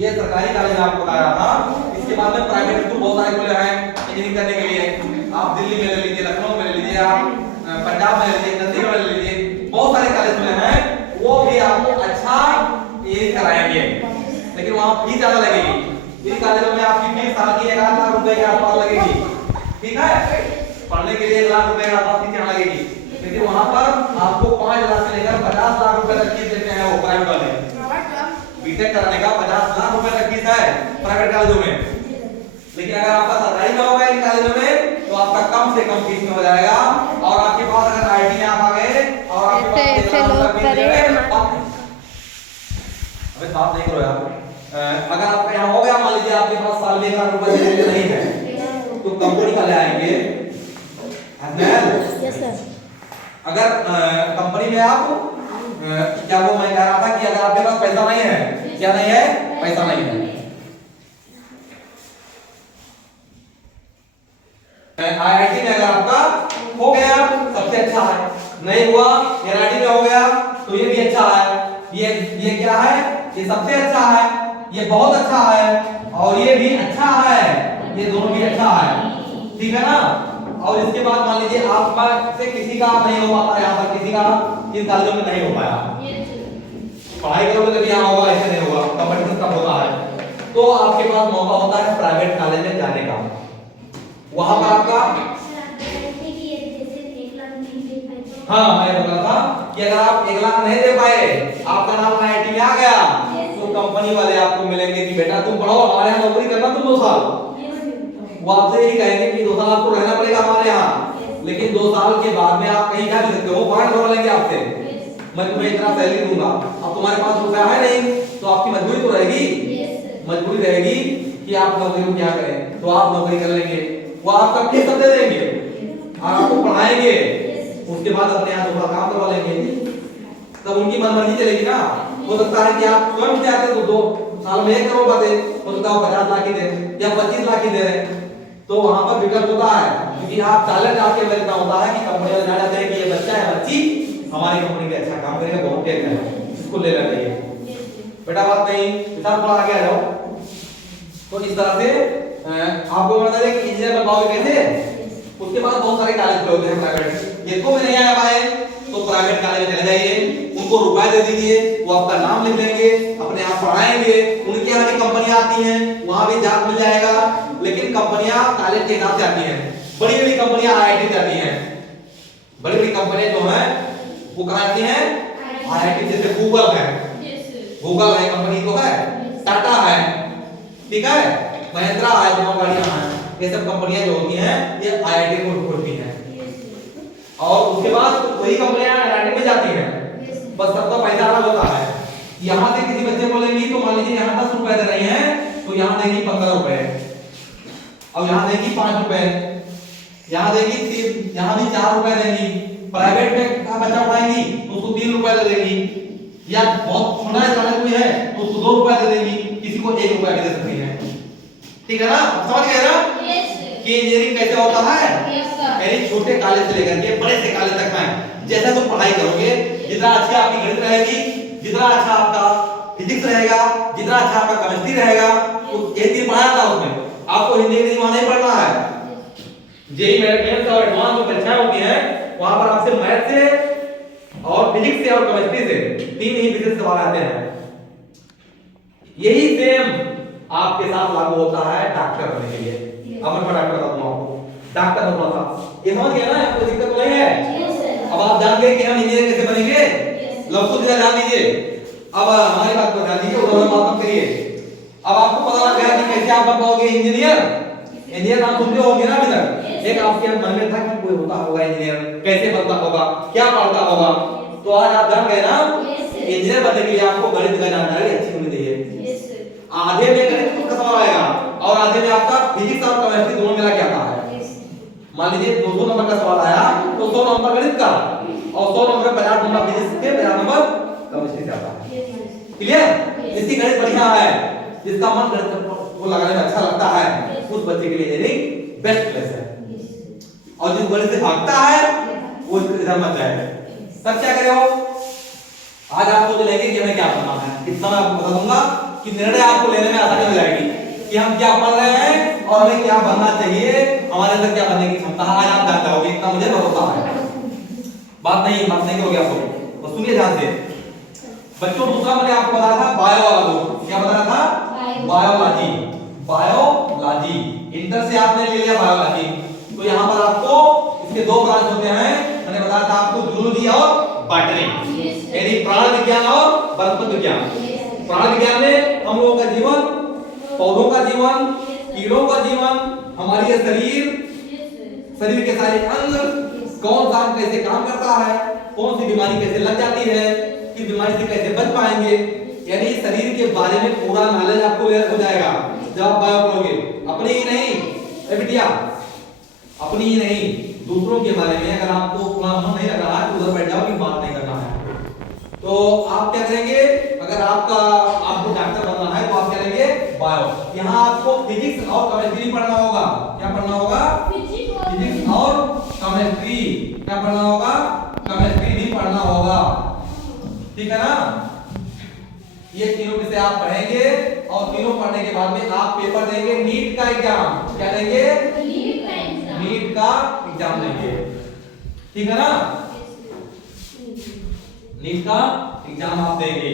ये सरकारी कॉलेज आपको बता रहा था। इसके बाद में प्राइवेट स्कूल बहुत सारे खुले हैं इंजीनियरिंग करने के लिए। आप दिल्ली में ले लीजिए, लखनऊ में ले लीजिए, आप पंजाब में ले लीजिए, चंडीगढ़ में ले लीजिए, बहुत सारे कॉलेज खुले हैं। वो भी आपको अच्छा इंजीनियरिंग कराएंगे, लेकिन वहां फीस ज्यादा लगेगी। इन कॉलेजों में आपकी फीस साल की 1 लाख रुपए के आसपास लगेगी। ठीक है? पढ़ने के लिए 1 लाख रुपए के आसपास फीस यहां लगेगी, लेकिन वहां पर आपको 5 लाख से लेकर 50 लाख रुपए तक फीस देते हैं वो प्राइवेट वाले। बीटेक कराने का 50 लाख रुपए तक फीस है प्राइवेट कॉलेजों में। लेकिन अगर आपका सरकारी में होगा इन कॉलेजों में तो आपका कम से कम फीस में हो जाएगा। और आपके पास अगर आईटी में आप आ गए और आपके पास बात नहीं करो यार, अगर आपका यहाँ हो गया मान लीजिए आपके पास साल में 1 लाख रुपए देने नहीं है तो कंपनी वाले आएंगे। अगर कंपनी में आप क्या वो मैं कह रहा था कि अगर आपके पास पैसा नहीं है, क्या नहीं है? पैसा नहीं है। आईआईटी में अगर आपका हो गया सबसे अच्छा है, नहीं हुआ एनआईटी में हो गया तो ये भी अच्छा है। ये क्या है? ये सबसे अच्छा है, ये बहुत अच्छा है, और ये भी अच्छा है, ये दोनों भी अच्छा है, ठीक है ना। और इसके बाद मान लीजिए आपका से किसी का नहीं हो पाता, यहाँ पर किसी का इन कॉलेजों में नहीं हो पाया, पढ़ाई करोगे तभी यहाँ होगा, ऐसे नहीं होगा, कंपटीशन कम होता है। तो आपके पास मौका होता है प्राइवेट कॉलेज में जाने का, वहां पर आपका हाँ मैं बोल रहा था कि अगर आप 1 लाख नहीं दे पाए, आपका नाम IIT में आ गया, तो कंपनी वाले आपको मिलेंगे कि बेटा तुम पढ़ो, हमारे यहाँ नौकरी करना तुम 2 साल। वो आपसे यही कहेंगे कि 2 साल आपको रहना पड़ेगा हमारे यहाँ, लेकिन 2 साल के बाद में आप कहीं जा भी सकते हो, पॉइंट भरवा लेंगे आपसे, मैं तुम्हें इतना सैलरी दूंगा। अब तुम्हारे पास रुपया है नहीं, तो आपकी मजबूरी तो रहेगी, मजबूरी रहेगी कि आप नौकरी को क्या करें, तो आप नौकरी कर लेंगे, वो आपका फीस सब दे देंगे, आपको पढ़ाएंगे, उसके बाद अपने यहाँ दूसरा काम करवा लेंगे, तब उनकी मनमर्जी चलेगी ना। हो सकता है कि आप स्वयं चाहते तो 2 साल में 1 करोड़ दे, हो सकता है 50 लाख ही दे या 25 लाख ही दे रहे, तो वहां पर विकल्प होता है, क्योंकि आप टैलेंट आपके अंदर इतना होता है कि कंपनी वाले जान जाते हैं कि ये बच्चा है, बच्ची हमारी कंपनी में अच्छा काम करेगा, बहुत टेक है, इसको ले लेना चाहिए। बेटा बात नहीं, विशाल थोड़ा आगे आ जाओ। तो इस तरह से आपको बता दें कि इंजीनियर बनवाओगे कैसे, उसके बाद बहुत सारे कॉलेज होते हैं प्राइवेट, ये को में नहीं आया पाए तो प्राइवेट कॉलेज में चले जाइए, उनको रुपए दे दीजिए, वो आपका नाम लिख लेंगे, अपने आप पढ़ाएंगे, उनके यहाँ भी कंपनियां आती हैं, वहां भी जॉब मिल जाएगा, लेकिन कंपनियां कॉलेज के हिसाब से आती हैं, बड़ी बड़ी कंपनियां IIT से आती हैं, बड़ी बड़ी कंपनियां जो हैं वो कहां आती हैं, IIT, जैसे गूगल है, गूगल है कंपनी तो है, टाटा है, ठीक है, महिंद्रा है, दोनों गाड़ियां हैं, ये सब कंपनियां जो होती हैं ये IIT को खोलती हैं, और उसके बाद वही कंपनियां IIT में जाती हैं, बस सबका पैसा अलग होता है। यहाँ से किसी बच्चे को लेंगी तो मान लीजिए यहाँ 10 रुपए दे रही हैं, तो यहाँ देगी 15 रुपए, और यहाँ देगी 5 रुपए, यहाँ देगी 3, यहाँ भी 4 रुपए देगी, प्राइवेट में का बच्चा पढ़ाएंगी तो उसको 3 रुपए दे देगी, या बहुत छोटा कॉलेज में है तो उसको 2 रुपए दे देगी, किसी को 1 रुपया भी दे सकती है, ठीक है ना, समझ गए ना कि इंजीनियरिंग कैसे होता है। यानी छोटे कॉलेज से लेकर के बड़े से कॉलेज तक में जैसा तुम पढ़ाई करोगे, जितना अच्छी आपकी गणित रहेगी, जितना अच्छा आपका फिजिक्स रहेगा, जितना अच्छा आपका केमिस्ट्री रहेगा, ये 3 पढ़ाया था उसमें, आपको हिंदी इंग्लिश वहां नहीं पढ़ना है। जेईई मेंस और एडवांस जो परीक्षाएं होती हैं वहां पर आपसे मैथ से और फिजिक्स से और केमिस्ट्री से 3 ही विषय सवाल आते हैं। यही सेम आपके साथ लागू होता है डॉक्टर बनने के लिए। अब मैं डॉक्टर बताता हूं आपको, डॉक्टर बनना था, ये समझ गए ना, आपको दिक्कत तो नहीं है। अब आप जान गए कि हम इंजीनियर कैसे बनेंगे, लफ्ज़ ध्यान दीजिए, अब हमारी बात को ध्यान दीजिए, उधर बात मत करिए। अब आपको पता लग गया कि कैसे आप बन पाओगे इंजीनियर। इंजीनियर नाम सुनते होंगे ना अभी तक, एक आपके मन में था कि कोई होता होगा इंजीनियर, कैसे बनता होगा, क्या पढ़ता होगा, तो आज आप जान गए ना, इंजीनियर बनने के लिए आपको गणित का जानकारी अच्छी होनी चाहिए। आधे में गणित का सवाल आएगा और आधे में आपका फिजिक्स और केमिस्ट्री दोनों मिला के आता है। मान लीजिए 200 नंबर का सवाल आया तो 100 नंबर गणित का और 100 नंबर 50 नंबर फिजिक्स के, 50 नंबर केमिस्ट्री से आता है। क्लियर? इसकी गणित बढ़िया है, जिसका मन गणित को लगाने में अच्छा लगता है उस बच्चे के लिए इंजीनियरिंग बेस्ट प्लेस है, और जिस गणित से भागता है वो इधर मत जाए। तब क्या करेगा, आज आपको जो लेंगे कि हमें क्या बनना है, इतना मैं आपको बता दूंगा कि निर्णय आपको लेने में आसानी हो जाएगी कि हम क्या पढ़ रहे हैं और हमें क्या बनना चाहिए, हमारे अंदर क्या बनने की क्षमता है, आज आप जानते होगे, इतना मुझे भरोसा है। बात नहीं करोगे आप लोग, तो सुनिए ध्यान से बच्चों। दूसरा मैंने आपको बताया था बायो वाला बोर्ड, क्या बताया था, बायोलॉजी, बायोलॉजी इंटर से आपने ले लिया बायोलॉजी, तो यहाँ पर आपको इसके 2 ब्रांच होते हैं, मैंने बताया था आपको जूलॉजी और बॉटनी, यानी प्राण विज्ञान और वनस्पति विज्ञान। प्राण विज्ञान में हम लोगों का जीवन, पौधों का जीवन, कीड़ों का जीवन, हमारी शरीर के सारे अंग, कौन सा अंग कैसे काम करता है, कौन सी बीमारी कैसे लग जाती है, किस बीमारी से कैसे बच पाएंगे, यानी शरीर के बारे में पूरा नॉलेज आपको हो जाएगा जब आप बायो पढ़ोगे। अपनी ही नहीं बिटिया, अपनी ही नहीं दूसरों के बारे में अगर आपको पूरा मन नहीं लग रहा है तो उधर बैठ जाओ कि बात नहीं करना है। तो आप क्या करेंगे, अगर आपको डॉक्टर बनना है तो आप क्या करेंगे बायो, यहाँ आपको फिजिक्स और केमिस्ट्री पढ़ना होगा। क्या पढ़ना होगा, फिजिक्स और केमिस्ट्री। क्या पढ़ना होगा, केमिस्ट्री भी पढ़ना होगा, ठीक है ना। ये तीनों विषय आप पढ़ेंगे और तीनों पढ़ने के बाद में आप पेपर देंगे नीट का एग्जाम। क्या देंगे? नीट का एग्जाम देंगे, ठीक है ना? नीट का एग्जाम आप देंगे।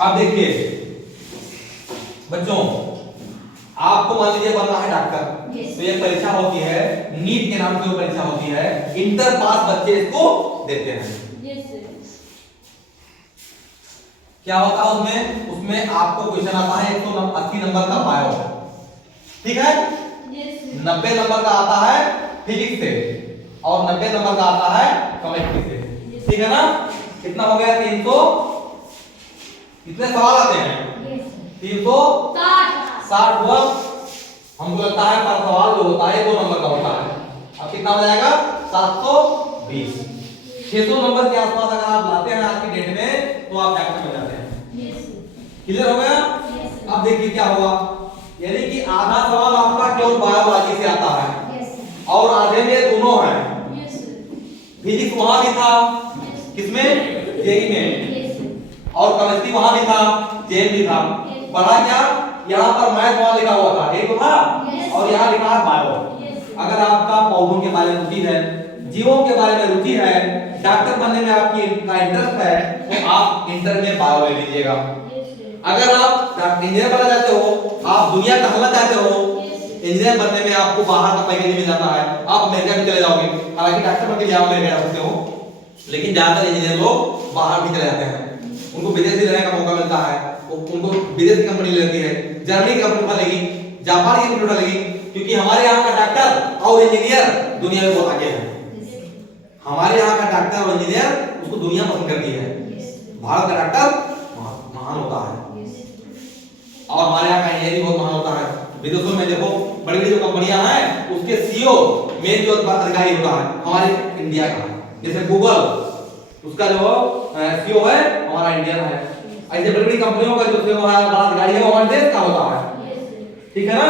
आप देखिए बच्चों, आपको मान लीजिए बनना है डॉक्टर, तो ये परीक्षा होती है नीट के नाम से, वो परीक्षा होती है, इंटर पास बच्चे इसको देते हैं। क्या होता है उसमें? उसमें आपको क्वेश्चन आता है 180 नंबर का बायो, ठीक है, 90 नंबर का आता है फिजिक्स से और 90 नंबर का आता है केमिस्ट्री से, ठीक है ना? कितना हो गया? 300। कितने सवाल आते हैं? 360 हुआ। हमको लगता है पर सवाल जो होता है 2 नंबर का होता है। अब कितना हो जाएगा? 720। 600 नंबर के आसपास अगर आप लाते हैं आज की डेट में तो आप डॉक्टर बन जाते हैं। क्लियर हो गया? अब देखिए क्या हुआ, यानी कि आधा सवाल आपका केवल बायोलॉजी से आता है और आधे में दोनों है। फिजिक्स वहां भी था, किसमें? जेई में, और केमिस्ट्री वहां भी था, जेएम भी था। पढ़ा क्या? यहाँ पर मैथ वहां लिखा हुआ था, एक तो था, और यहाँ लिखा है बायो। अगर आपका पौधों के बारे में रुचि है, जीवों के बारे में रुचि है, डॉक्टर बनने में आपकी इंटरेस्ट है, तो आप इंटर में बायो ले लीजिएगा। अगर आप इंजीनियर बनना चाहते हो, आप दुनिया टहलना चाहते हो, इंजीनियर बनने में आपको बाहर का पैकेज मिल जाता है, आप अमेरिका भी चले जाओगे। हालांकि डॉक्टर बनके भी आप अमेरिका जा सकते हो, लेकिन ज्यादातर इंजीनियर लोग बाहर भी चले जाते हैं, उनको विदेश भी रहने का मौका मिलता है, उनको विदेश की कंपनी लेती है, जर्मनी की कंपनी उठालेगी, जापान की कंपनी उठालेगी, क्योंकि हमारे यहाँ का डॉक्टर और इंजीनियर दुनिया में बहुत आगे है। हमारे यहाँ का डॉक्टर और इंजीनियर उसको दुनिया पसंद करती है। भारत का डॉक्टर महान होता है और हमारे यहाँ का इंजीनियर बहुत महान होता है। विदेशों में देखो बड़ी बड़ी जो कंपनियां हैं उसके सीईओ मेन जो अधिकारी होता है हमारे इंडिया का, जैसे गूगल, उसका जो सीईओ है हमारा इंडियन है। ऐसे बड़ी बड़ी कंपनियों का जो सीईओ है, बड़ा अधिकारी है, वो हमारे देश का होता है, ठीक है ना?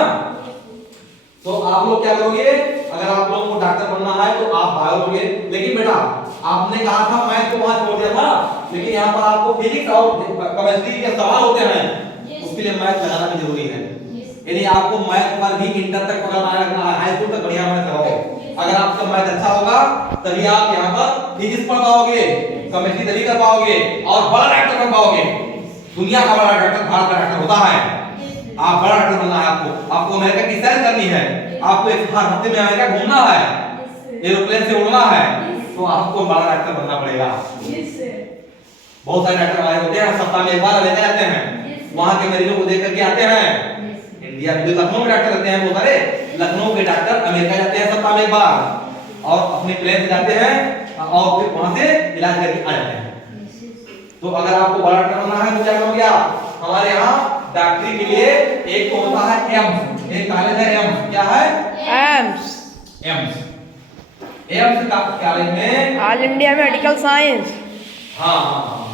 तो आप लोग क्या करोगे? अगर आप लोगों को डॉक्टर बनना है तो आप बायो लोगे, लेकिन बेटा आपने कहा था मैथ को वहां छोड़ दिया था, लेकिन यहाँ पर आपको फिजिक्स और केमिस्ट्री के सवाल होते हैं, उसके लिए मैथ लगाना भी जरूरी है। यानी आपको मैथ पर भी इंटर तक पकड़ना है, हाई स्कूल तक बढ़िया मैथ कराओ। अगर आपका मैथ अच्छा होगा तभी आप यहाँ पर फिजिक्स पढ़ पाओगे, केमिस्ट्री तभी कर पाओगे और बड़ा डॉक्टर बन पाओगे। दुनिया का बड़ा डॉक्टर भारत का डॉक्टर होता है। आप बड़ा डॉक्टर बनना है, आपको अमेरिका की सैर करनी है, आपको एक हफ्ते में अमेरिका घूमना है, एरोप्लेन से उड़ना है, तो आपको बड़ा डॉक्टर बनना पड़ेगा। बहुत सारे डॉक्टर हमारे होते हैं, सप्ताह में एक बार अमेरिका जाते हैं, वहां के मरीजों को देख करके आते हैं। इंडिया में जो लखनऊ में डॉक्टर रहते हैं बहुत सारे, लखनऊ के डॉक्टर अमेरिका जाते हैं सप्ताह में एक बार और अपने प्लेन से जाते हैं और फिर वहां से इलाज करके आ जाते हैं। तो अगर आपको बड़ा डॉक्टर बनना है तो क्या करोगे आप? हमारे यहाँ डॉक्टरी के लिए एक तो होता है एम्स, एक कॉलेज है एम्स। क्या है? एम्स। एम्स का कॉलेज में ऑल इंडिया मेडिकल साइंस। हाँ हाँ हाँ,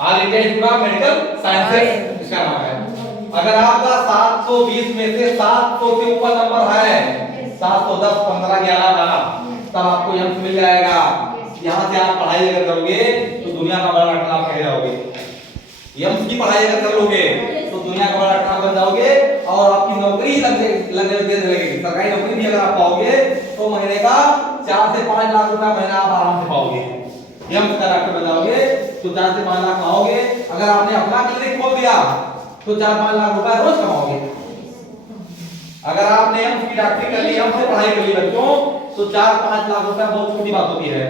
all India institute of medical sciences इसका नाम है। अगर आपका 720 में से 700 से ऊपर नंबर है, 710, 15, 11, तब आपको एम्स मिल जाएगा। यहाँ से आप पढ़ाई अगर करोगे तो दुनिया का बड़ा डॉक्टर आप कह जाओगे। एम्स की पढ़ाई अगर कर लोगे तो दुनिया का बड़ा डॉक्टर बन जाओगे और आपकी नौकरी लगने लगेगी। सरकारी नौकरी भी अगर आप पाओगे तो महीने का 4 से 5 लाख रुपया महीना आप आराम से पाओगे। एम्स का डॉक्टर बन जाओगे तो 4 से 5 लाख पाओगे। अगर आपने अपना क्लिनिक खोल दिया तो 4-5 लाख रुपया रोज कमाओगे। अगर आपने एम्स की डॉक्टरी कर ली, एम्स से पढ़ाई कर ली बच्चों, तो 4-5 लाख रुपया बहुत छोटी बात होती है।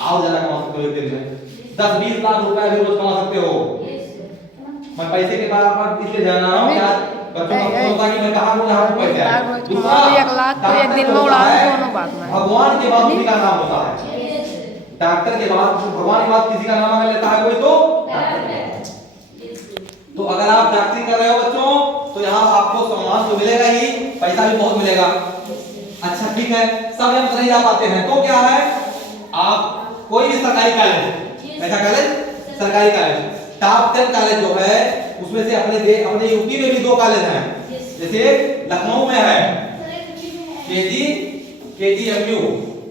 आओ ज्यादा कमा सकते हो एक दिन में, 10-20 लाख रुपया भी रोज कमा सकते हो। मैं पैसे के बारे में इसलिए जान रहा हूँ यार, बच्चों को होता कि मैं कहां हूं, यहाँ हूं पैसे है। दूसरा 1 लाख तो एक दिन में उड़ा दोनों बात में। भगवान के बाद किसी का नाम होता है, डॉक्टर के बाद भगवान के बाद किसी का नाम अगर लेता है कोई तो डॉक्टर है। तो अगर आप डॉक्टरी कर रहे हो बच्चों तो यहाँ आपको सम्मान तो मिलेगा ही, पैसा भी बहुत मिलेगा। अच्छा ठीक है, सब एम्स नहीं जा पाते हैं तो क्या है, आप कोई भी सरकारी कॉलेज, ऐसा कॉलेज सरकारी कॉलेज, टॉप 10 कॉलेज जो है उसमें से अपने यूपी में भी 2 कॉलेज हैं। जैसे लखनऊ में है KGMU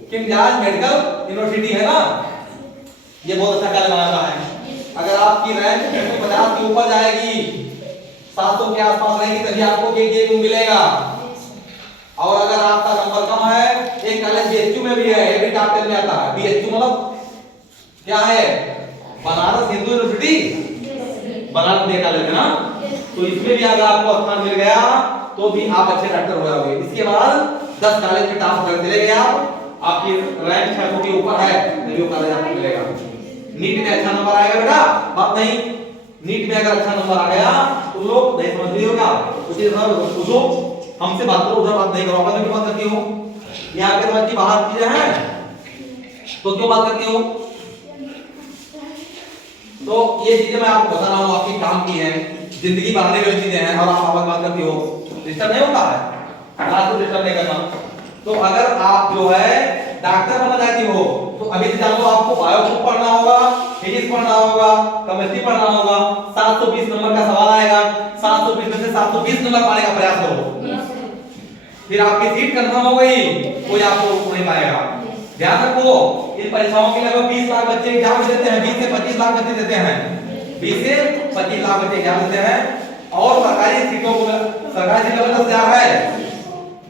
king George medical university है ना, ये बहुत अच्छा कॉलेज बनाता है। अगर आपकी रैंक 150 के ऊपर जाएगी, 700 के आसपास रहेगी, तभी आपको KGMU मिलेगा। और अगर आपका नंबर कम है, एक कॉलेज BHU में भी है, ये भी टॉप 10 में आता है। BHU मतलब क्या है? बनारस हिंदू यूनिवर्सिटी, बनारस में कॉलेज है ना, तो इसमें भी अगर आपको स्थान मिल गया तो भी आप अच्छे डॉक्टर हो जाओगे। इसके बाद 10 कॉलेज में टॉप कर चले गए आपकी रैंक 600 के ऊपर है, तभी वो कॉलेज आपको मिलेगा। नीट में अच्छा नंबर आएगा बेटा, बात नहीं, नीट में अगर अच्छा नंबर आ गया तो लोग नहीं समझ रही हो क्या, उसी सर पूछो, हमसे बात करो, उधर बात नहीं करो। आप क्यों बात करती हो? यहाँ पे समझ की बाहर चीजें हैं तो क्यों बात करती हो? तो ये चीजें मैं आपको बता रहा हूँ, आपकी काम की है, जिंदगी बनाने वाली चीजें हैं, और आप आवाज बात करती हो, डिस्टर्ब नहीं होता है, बात को डिस्टर्ब नहीं करना। तो अगर आप जो है डॉक्टर बनना चाहती हो तो अभी से जान लो, आपको बायो पढ़ना होगा, फिजिक्स पढ़ना होगा, केमिस्ट्री पढ़ना होगा। 720 नंबर का सवाल आएगा, 720 में से 720 नंबर पाने का प्रयास करो, फिर आपकी सीट कंफर्म हो गई, कोई आपको रोक नहीं पाएगा। ध्यान रखो, इन परीक्षाओं के लगभग 20 लाख बच्चे एग्जाम देते हैं, 20 से 25 लाख बच्चे देते हैं, 20 से 25 लाख बच्चे एग्जाम देते हैं। और सरकारी सीटों को, सरकारी सीटों में 10,000 है,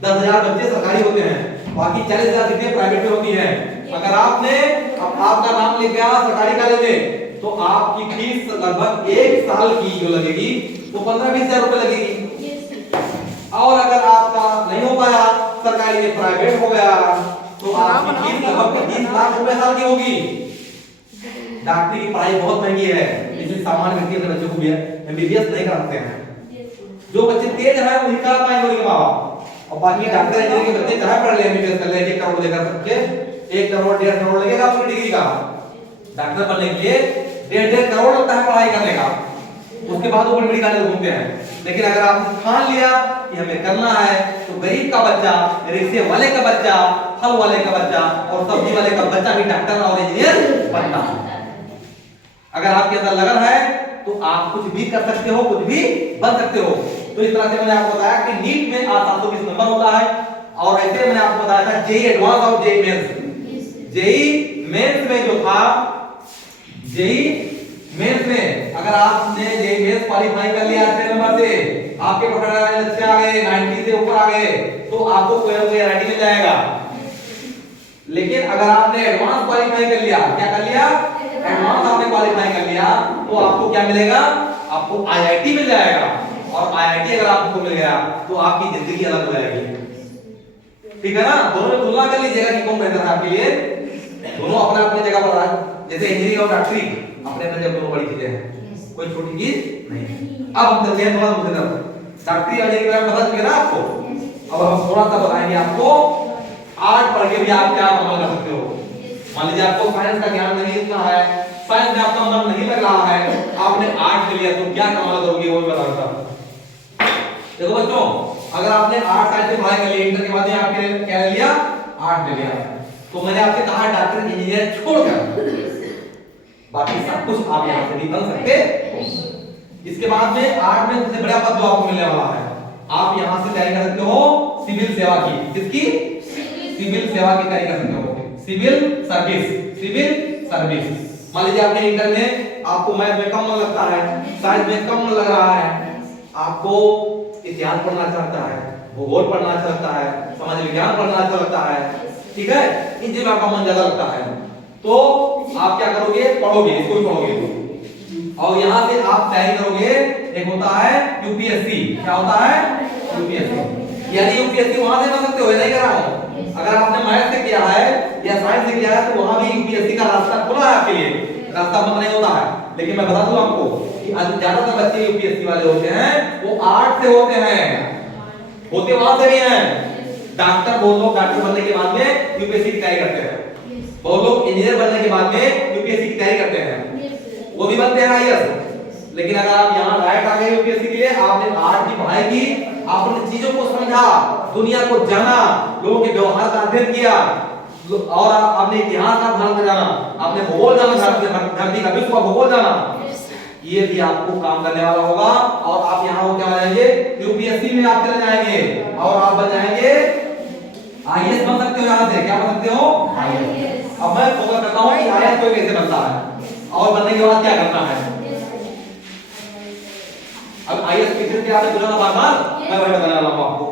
10,000 बच्चे सरकारी होते हैं, बाकी 40,000 सीटें प्राइवेट में होती हैं। अगर आपने आपका नाम लिख गया सरकारी कॉलेज में तो आपकी फीस लगभग 1 साल की जो लगेगी वो 15-20 हजार रुपए लगेगी। और अगर आपका नहीं हो पाया, सरकारी में प्राइवेट हो गया, तो आपकी फीस लगभग 25 लाख रुपए साल की होगी। डॉक्टरी की पढ़ाई बहुत महंगी है, इसलिए सामान्य व्यक्ति अपने बच्चों को भी MBBS नहीं कराते हैं। जो बच्चे तेज हैं वही करा पाएंगे उनके माँ बाप, और बाकी डॉक्टर इंजीनियर के बच्चे चाहे पढ़ ले MBBS कर ले, 1 करोड़ देकर सबके 1 करोड़ 1.5 करोड़ लगेगा अपनी डिग्री का। डॉक्टर बनने के लिए 1.5 करोड़ लगता है पढ़ाई करने का, उसके बाद वो बड़ी कॉलेज घूमते हैं। लेकिन अगर आपने ठान लिया कि हमें करना है, तो गरीब का बच्चा, रिक्शे वाले का बच्चा, फल वाले का बच्चा और सब्जी वाले का बच्चा भी डॉक्टर और इंजीनियर बनता है। अगर आपके अंदर लगन है तो आप कुछ भी कर सकते हो, कुछ भी बन सकते हो। तो इस तरह से मैंने आपको बताया कि नीट में 720 नंबर होता है, और ऐसे मैंने आपको बताया था जेई एडवांस और जेई मेंस। जेई मेंस में जो था, जेई मेंस में अगर आपने जेई मेंस क्वालीफाई कर लिया अच्छे नंबर से, आपके परसेंटाइल अच्छे आ गए, 90 से ऊपर आ गए, तो आपको कोई ना कोई एनआईटी मिल जाएगा। लेकिन अगर आपने एडवांस क्वालीफाई कर लिया, क्या कर लिया, एडवांस आपने क्वालीफाई कर लिया, तो आपको क्या मिलेगा, आपको आईआईटी मिल जाएगा। और आईआईटी अगर आपको मिल गया तो आपकी जिंदगी अलग हो जाएगी। ठीक है ना? दोनों में तुलना कर लीजिएगा कि कौन बेहतर है आपके लिए। दोनों अपने अपनी जगह पर है, जैसे इंजीनियरिंग और डॉक्टरी अपने अपने जगह दोनों बड़ी चीजें हैं, कोई छोटी चीज नहीं। अब हम चलते हैं थोड़ा दूसरी तरफ, डॉक्टरी और इंजीनियरिंग के बारे में पता चल गया ना आपको। अब हम थोड़ा सा बताएंगे आपको, आर्ट पढ़ के भी आप क्या कमाल कर सकते हो। मान लीजिए आपको साइंस का ज्ञान नहीं इतना है, साइंस में आपका मन नहीं लग रहा है, आपने आर्ट ले लिया, तो क्या कमाल करोगे वो भी बताता हूं। देखो बच्चों, अगर आपने आर्ट साइंस में पढ़ाई कर ली, इंटर के बाद आपने क्या ले लिया, आर्ट ले लिया, तो मैंने आपसे कहा डॉक्टर इंजीनियर छोड़कर बाकी सब कुछ आप यहां से भी बन सकते हो। इसके बाद में आर्ट में सबसे बड़ा पद जो आपको मिलने वाला है, आप यहां से तैयारी कर सकते हो सिविल सेवा की। किसकी? सिविल सेवा की तैयारी कर सकते हो, सिविल सर्विस, सिविल सर्विस। मान लीजिए आपने इंटर में आपको मैथ में कम मन लगता है, साइंस में कम मन लग रहा है, आपको इतिहास पढ़ना अच्छा लगता है, भूगोल पढ़ना अच्छा लगता है, समाज विज्ञान पढ़ना अच्छा लगता है, ठीक है, इन चीजों में आपका मन ज्यादा लगता है, तो आप क्या करोगे, पढ़ोगे, इसको भी पढ़ोगे, और यहाँ से आप तैयारी करोगे। एक होता है यूपीएससी, क्या होता है, यूपीएससी, यानी यूपीएससी वहां से बन सकते हो, नहीं कर रहा हूं। अगर आपने मैथ से किया है या साइंस से किया है तो वहां भी यूपीएससी का रास्ता खुला है आपके लिए, रास्ता बंद नहीं होता है। लेकिन मैं बता दूं आपको कि ज्यादातर बच्चे यूपीएससी वाले होते हैं वो आर्ट से होते हैं, होते वहां से भी हैं। डॉक्टर बहुत लोग डॉक्टर बनने के बाद में यूपीएससी की तैयारी करते हैं, बहुत लोग इंजीनियर बनने के बाद में यूपीएससी की तैयारी करते हैं, वो भी बनते हैं आईएएस। लेकिन अगर आप यहाँ डायरेक्ट आ गए यूपीएससी के लिए, आपने आर्ट की पढ़ाई की, आपने चीजों को समझा, दुनिया को जाना, लोगों के व्यवहार का अध्ययन किया, और आपने इतिहास का ध्यान में जाना, आपने भूगोल जाना, धरती का विश्व का भूगोल जाना, ये भी आपको काम करने वाला होगा। और आप यहाँ हो क्या बन जाएंगे, यूपीएससी में आप चले जाएंगे और आप बन जाएंगे आईएएस बन सकते हो यहाँ से, क्या बन सकते हो आईएएस। अब मैं फोकस करता हूँ कि आईएएस कोई कैसे बनता है और बनने के बाद क्या करना है। अब आईएएस पीसीएस के बारे में पूछा बार बार, मैं वही बताने वाला हूँ आपको।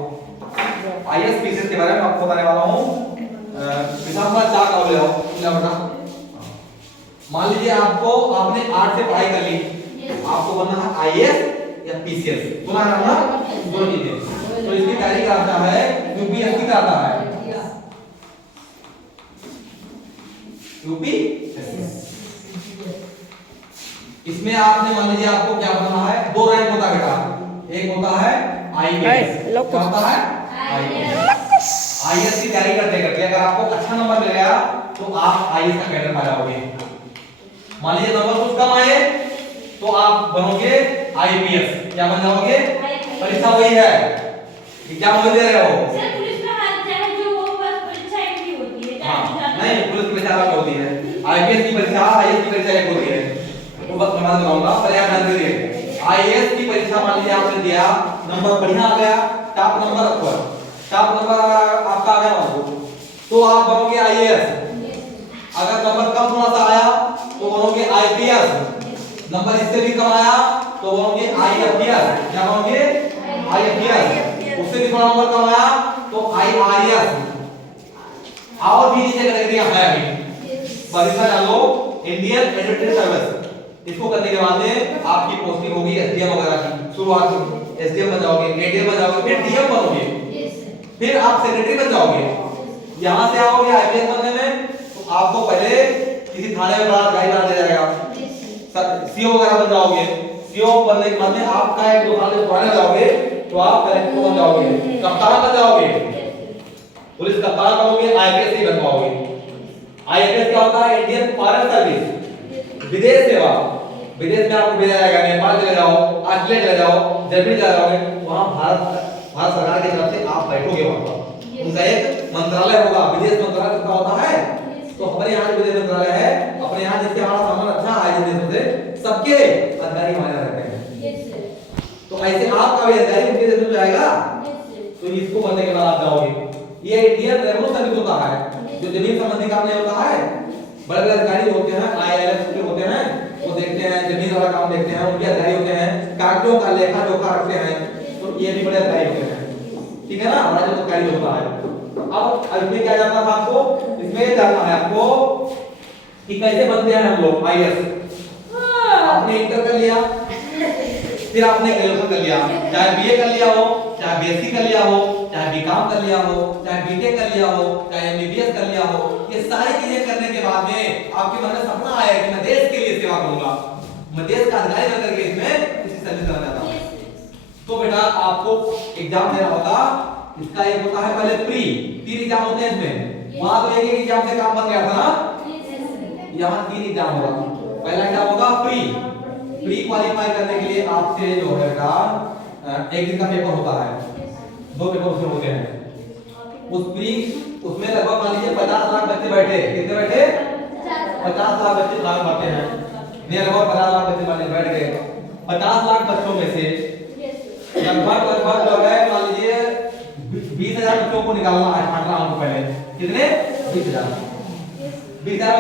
आईएएस पीसीएस के बारे में आपको बताने वाला हूँ। विशाल चार का ले आओ, क्या बता। मान लीजिए आपने आर्ट से पढ़ाई कर ली, आपको बनना है आईएएस या पीसीएस, सुना है ना दोनों चीजें। तो इसकी तैयारी कराता है यूपीएससी कराता है, यूपीएससी। इसमें आपने मान लीजिए आपको क्या बनना है, दो रैंक होता है बेटा, एक होता है आईएएस, क्या होता है आईएएस। आईएएस की तैयारी करते करते अगर आपको अच्छा नंबर मिल गया तो आप आईएएस का कैडर पा जाओगे। मान लीजिए नंबर कुछ कम आए तो आप बनोगे आईपीएस, क्या बन जाओगे। परीक्षा वही है, एग्जाम वही दे रहे हो। सर पुलिस में हाथ चाहे जो वो बस परीक्षा एक ही होती है। हाँ, नहीं पुलिस की परीक्षा अलग होती है, आईपीएस की परीक्षा आईएएस की परीक्षा एक होती है। वो बस मैं बताऊंगा, पहले आप ध्यान दीजिए। आईएएस की परीक्षा मान लीजिए आपने दिया, नंबर बढ़िया आ गया, टॉप नंबर रखो, टॉप नंबर आपका आ गया तो आप बनोगे आईएएस। अगर नंबर कम थोड़ा सा आया तो बनोगे आईपीएस, नंबर इससे भी कम आया तो बनोगे आईएफएस, क्या बनोगे आईएफएस। उससे भी थोड़ा नंबर कम आया तो आईआरएस। और भी नीचे कैटेगरियां है अभी, परीक्षा डाल लो इंडियन एडमिनिस्ट्रेटिव सर्विस। इसको करने के बाद में आपकी पोस्टिंग होगी एसडीएम वगैरह की, शुरुआत में एसडीएम बन जाओगे, एडीएम बन जाओगे, फिर डीएम बनोगे, फिर आप सेक्रेटरी बन जाओगे। यहां से आओगे आईपीएस बनने में तो आपको पहले किसी थाने में बड़ा गाड़ी बना दिया जाएगा, सीओ वगैरह बन जाओगे। सीओ बनने के बाद में आपका एक 2 साल में पुराने जाओगे तो आप कलेक्टर बन जाओगे, कप्तान बन जाओगे, पुलिस कप्तान बनोगे, आईपीएस ही बन पाओगे। आईपीएस क्या होता है, इंडियन फॉरेन सर्विस, विदेश सेवा। विदेश में आपको भेजा जाएगा, नेपाल चले जाओ, ऑस्ट्रेलिया चले जाओ, जर्मनी चले जाओगे, वहां भारत सरकार की तरफ से आप बैठोगे, वहां पर उनका एक मंत्रालय होगा, विदेश मंत्रालय का होता है। तो हमारे यहाँ विदेश मंत्रालय है, अपने यहाँ जिसके हमारा सामान अच्छा आए देशों से सबके अधिकारी हमारे यहाँ रहते हैं। तो ऐसे आपका भी अधिकारी उनके देश में जाएगा तो इसको बनने के बाद आप जाओगे। ये इंडियन रेवेन्यू सर्विस होता है, जो जमीन संबंधी काम नहीं होता है। बड़े बड़े अधिकारी होते हैं, आईएलएस के होते हैं, वो देखते हैं जमीन वाला काम देखते हैं, उनके अधिकारी होते हैं, कागजों का लेखा जोखा रखते हैं, तो ये भी बड़े अधिकारी होते हैं, ठीक है ना, हमारा जो अधिकारी होता है। अब इसमें क्या जानना था आपको, इसमें जानना है आपको कि कैसे बनते हैं हम लोग आईएएस। आपने इंटर कर लिया, फिर आपने ग्रेजुएशन कर लिया, चाहे बीए कर लिया हो, चाहे बीएससी कर लिया हो, चाहे बीकॉम कर लिया हो, चाहे बीटेक कर लिया हो, चाहे एमबीबीएस कर लिया हो। ये सारी चीजें करने के बाद में आपके मन में सपना आया कि मैं देश के लिए सेवा करूंगा, मैं देश का अधिकारी बनकर के इसमें किसी सर्विस करना चाहता हूं। तो बेटा आपको एग्जाम देना होगा। इसका एक होता है पहले प्री, 3 एग्जाम होते हैं इसमें। वहां तो एक एग्जाम से काम बन गया था ना, यहाँ 3 एग्जाम होगा। पहला एग्जाम होगा प्री। प्री क्वालिफाई करने के लिए आपसे जो है एक दिन का पेपर होता है, 2 पेपर उसमें होते हैं। उस प्री उसमें लगभग मान लीजिए 50 लाख बच्चे बैठे, कितने बैठे 50 लाख बच्चे फॉर्म भरते हैं, लगभग 50 लाख बच्चे बैठ गए। 50 लाख बच्चों में से लगभग जो है मान लीजिए 20,000 बच्चों को निकालना है, छांटना हमको पहले, कितने 20,000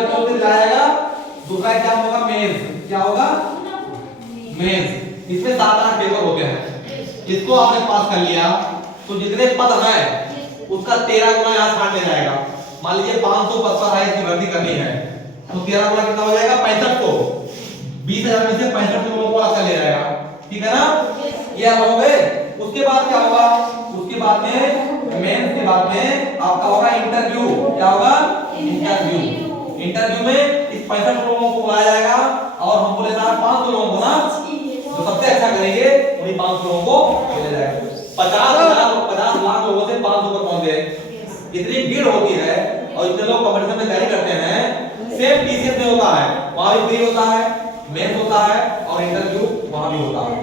बच्चों से जाएगा। दूसरा एग्जाम होगा मेंस, क्या होगा मेंस। इसमें 7-8 पेपर होते हैं। इसको आपने पास कर लिया तो जितने पद हैं उसका 13 गुना यहाँ छांट में जाएगा। मान लीजिए 500 पद पर है, इसकी भर्ती करनी है तो 13 गुना कितना हो जाएगा 65 को। 20,000 में से 65 लोगों को कर लिया जाएगा, ठीक है ना, ये हो गए। उसके बाद क्या होगा, उसके बाद में मेंस के बाद में आपका होगा इंटरव्यू, क्या होगा इंटरव्यू। इंटरव्यू में इस 65 लोगों को बुलाया जाएगा और हम बोले साहब 500 लोगों को ना, जो सबसे अच्छा करेंगे वही 500 लोगों को मिल जाएगा। 50 लाख लोगों से 500 पर पहुंच गए। इतनी भीड़ होती है और इतने लोग कंपटीशन में तैयारी करते हैं। सेम पीसीएस में होता है, वहां भी प्री होता है, मेंस होता है और इंटरव्यू वहां भी होता है।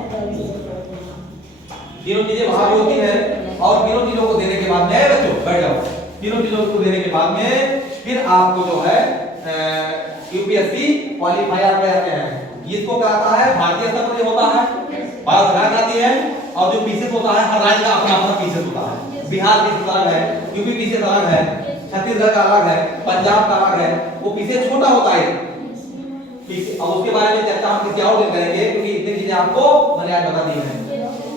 तीनों चीजें वहां भी होती है और तीनों चीजों को देने के बाद में बच्चों बैठ जाओ, तीनों चीजों को देने के बाद में फिर आपको जो है यूपीएससी क्वालिफायर पे आते हैं। इसको कराता है भारतीय स्तर पर होता है, भारत सरकार कराती है। और जो पीसीएस होता है हर राज्य का अपना अपना पीसीएस होता है। बिहार पीसीएस अलग है, यूपी पीसीएस अलग है, छत्तीसगढ़ का अलग है, पंजाब का अलग है। वो पीसीएस छोटा होता है पीसीएस। अब उसके बारे में चर्चा हम किसी और दिन करेंगे, क्योंकि इतनी चीजें आपको मैंने आज बता दी हैं,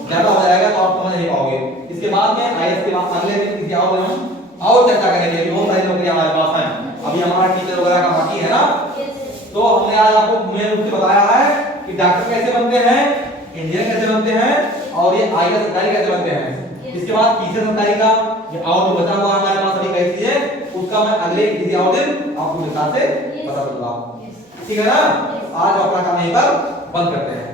ज्यादा हो जाएगा तो आप समझ नहीं पाओगे। इसके बाद में आईएएस के बाद अगले दिन किसी और दिन हम और चर्चा करेंगे कि बहुत सारी नौकरियां हमारे पास हैं। अभी हमारा टीचर वगैरह का बाकी है ना। तो हमने आज आपको मेन रूप से बताया है कि डॉक्टर कैसे बनते हैं, इंजीनियर कैसे बनते हैं, और ये आईएएस अधिकारी कैसे बनते हैं। इसके बाद पीसीएस अधिकारी का और जो बचा हुआ हमारे पास अभी कई चीजें, उसका मैं अगले किसी और दिन आपको विस्तार से बता दूंगा। ठीक है ना। आज अपना काम यहीं पर बंद करते हैं।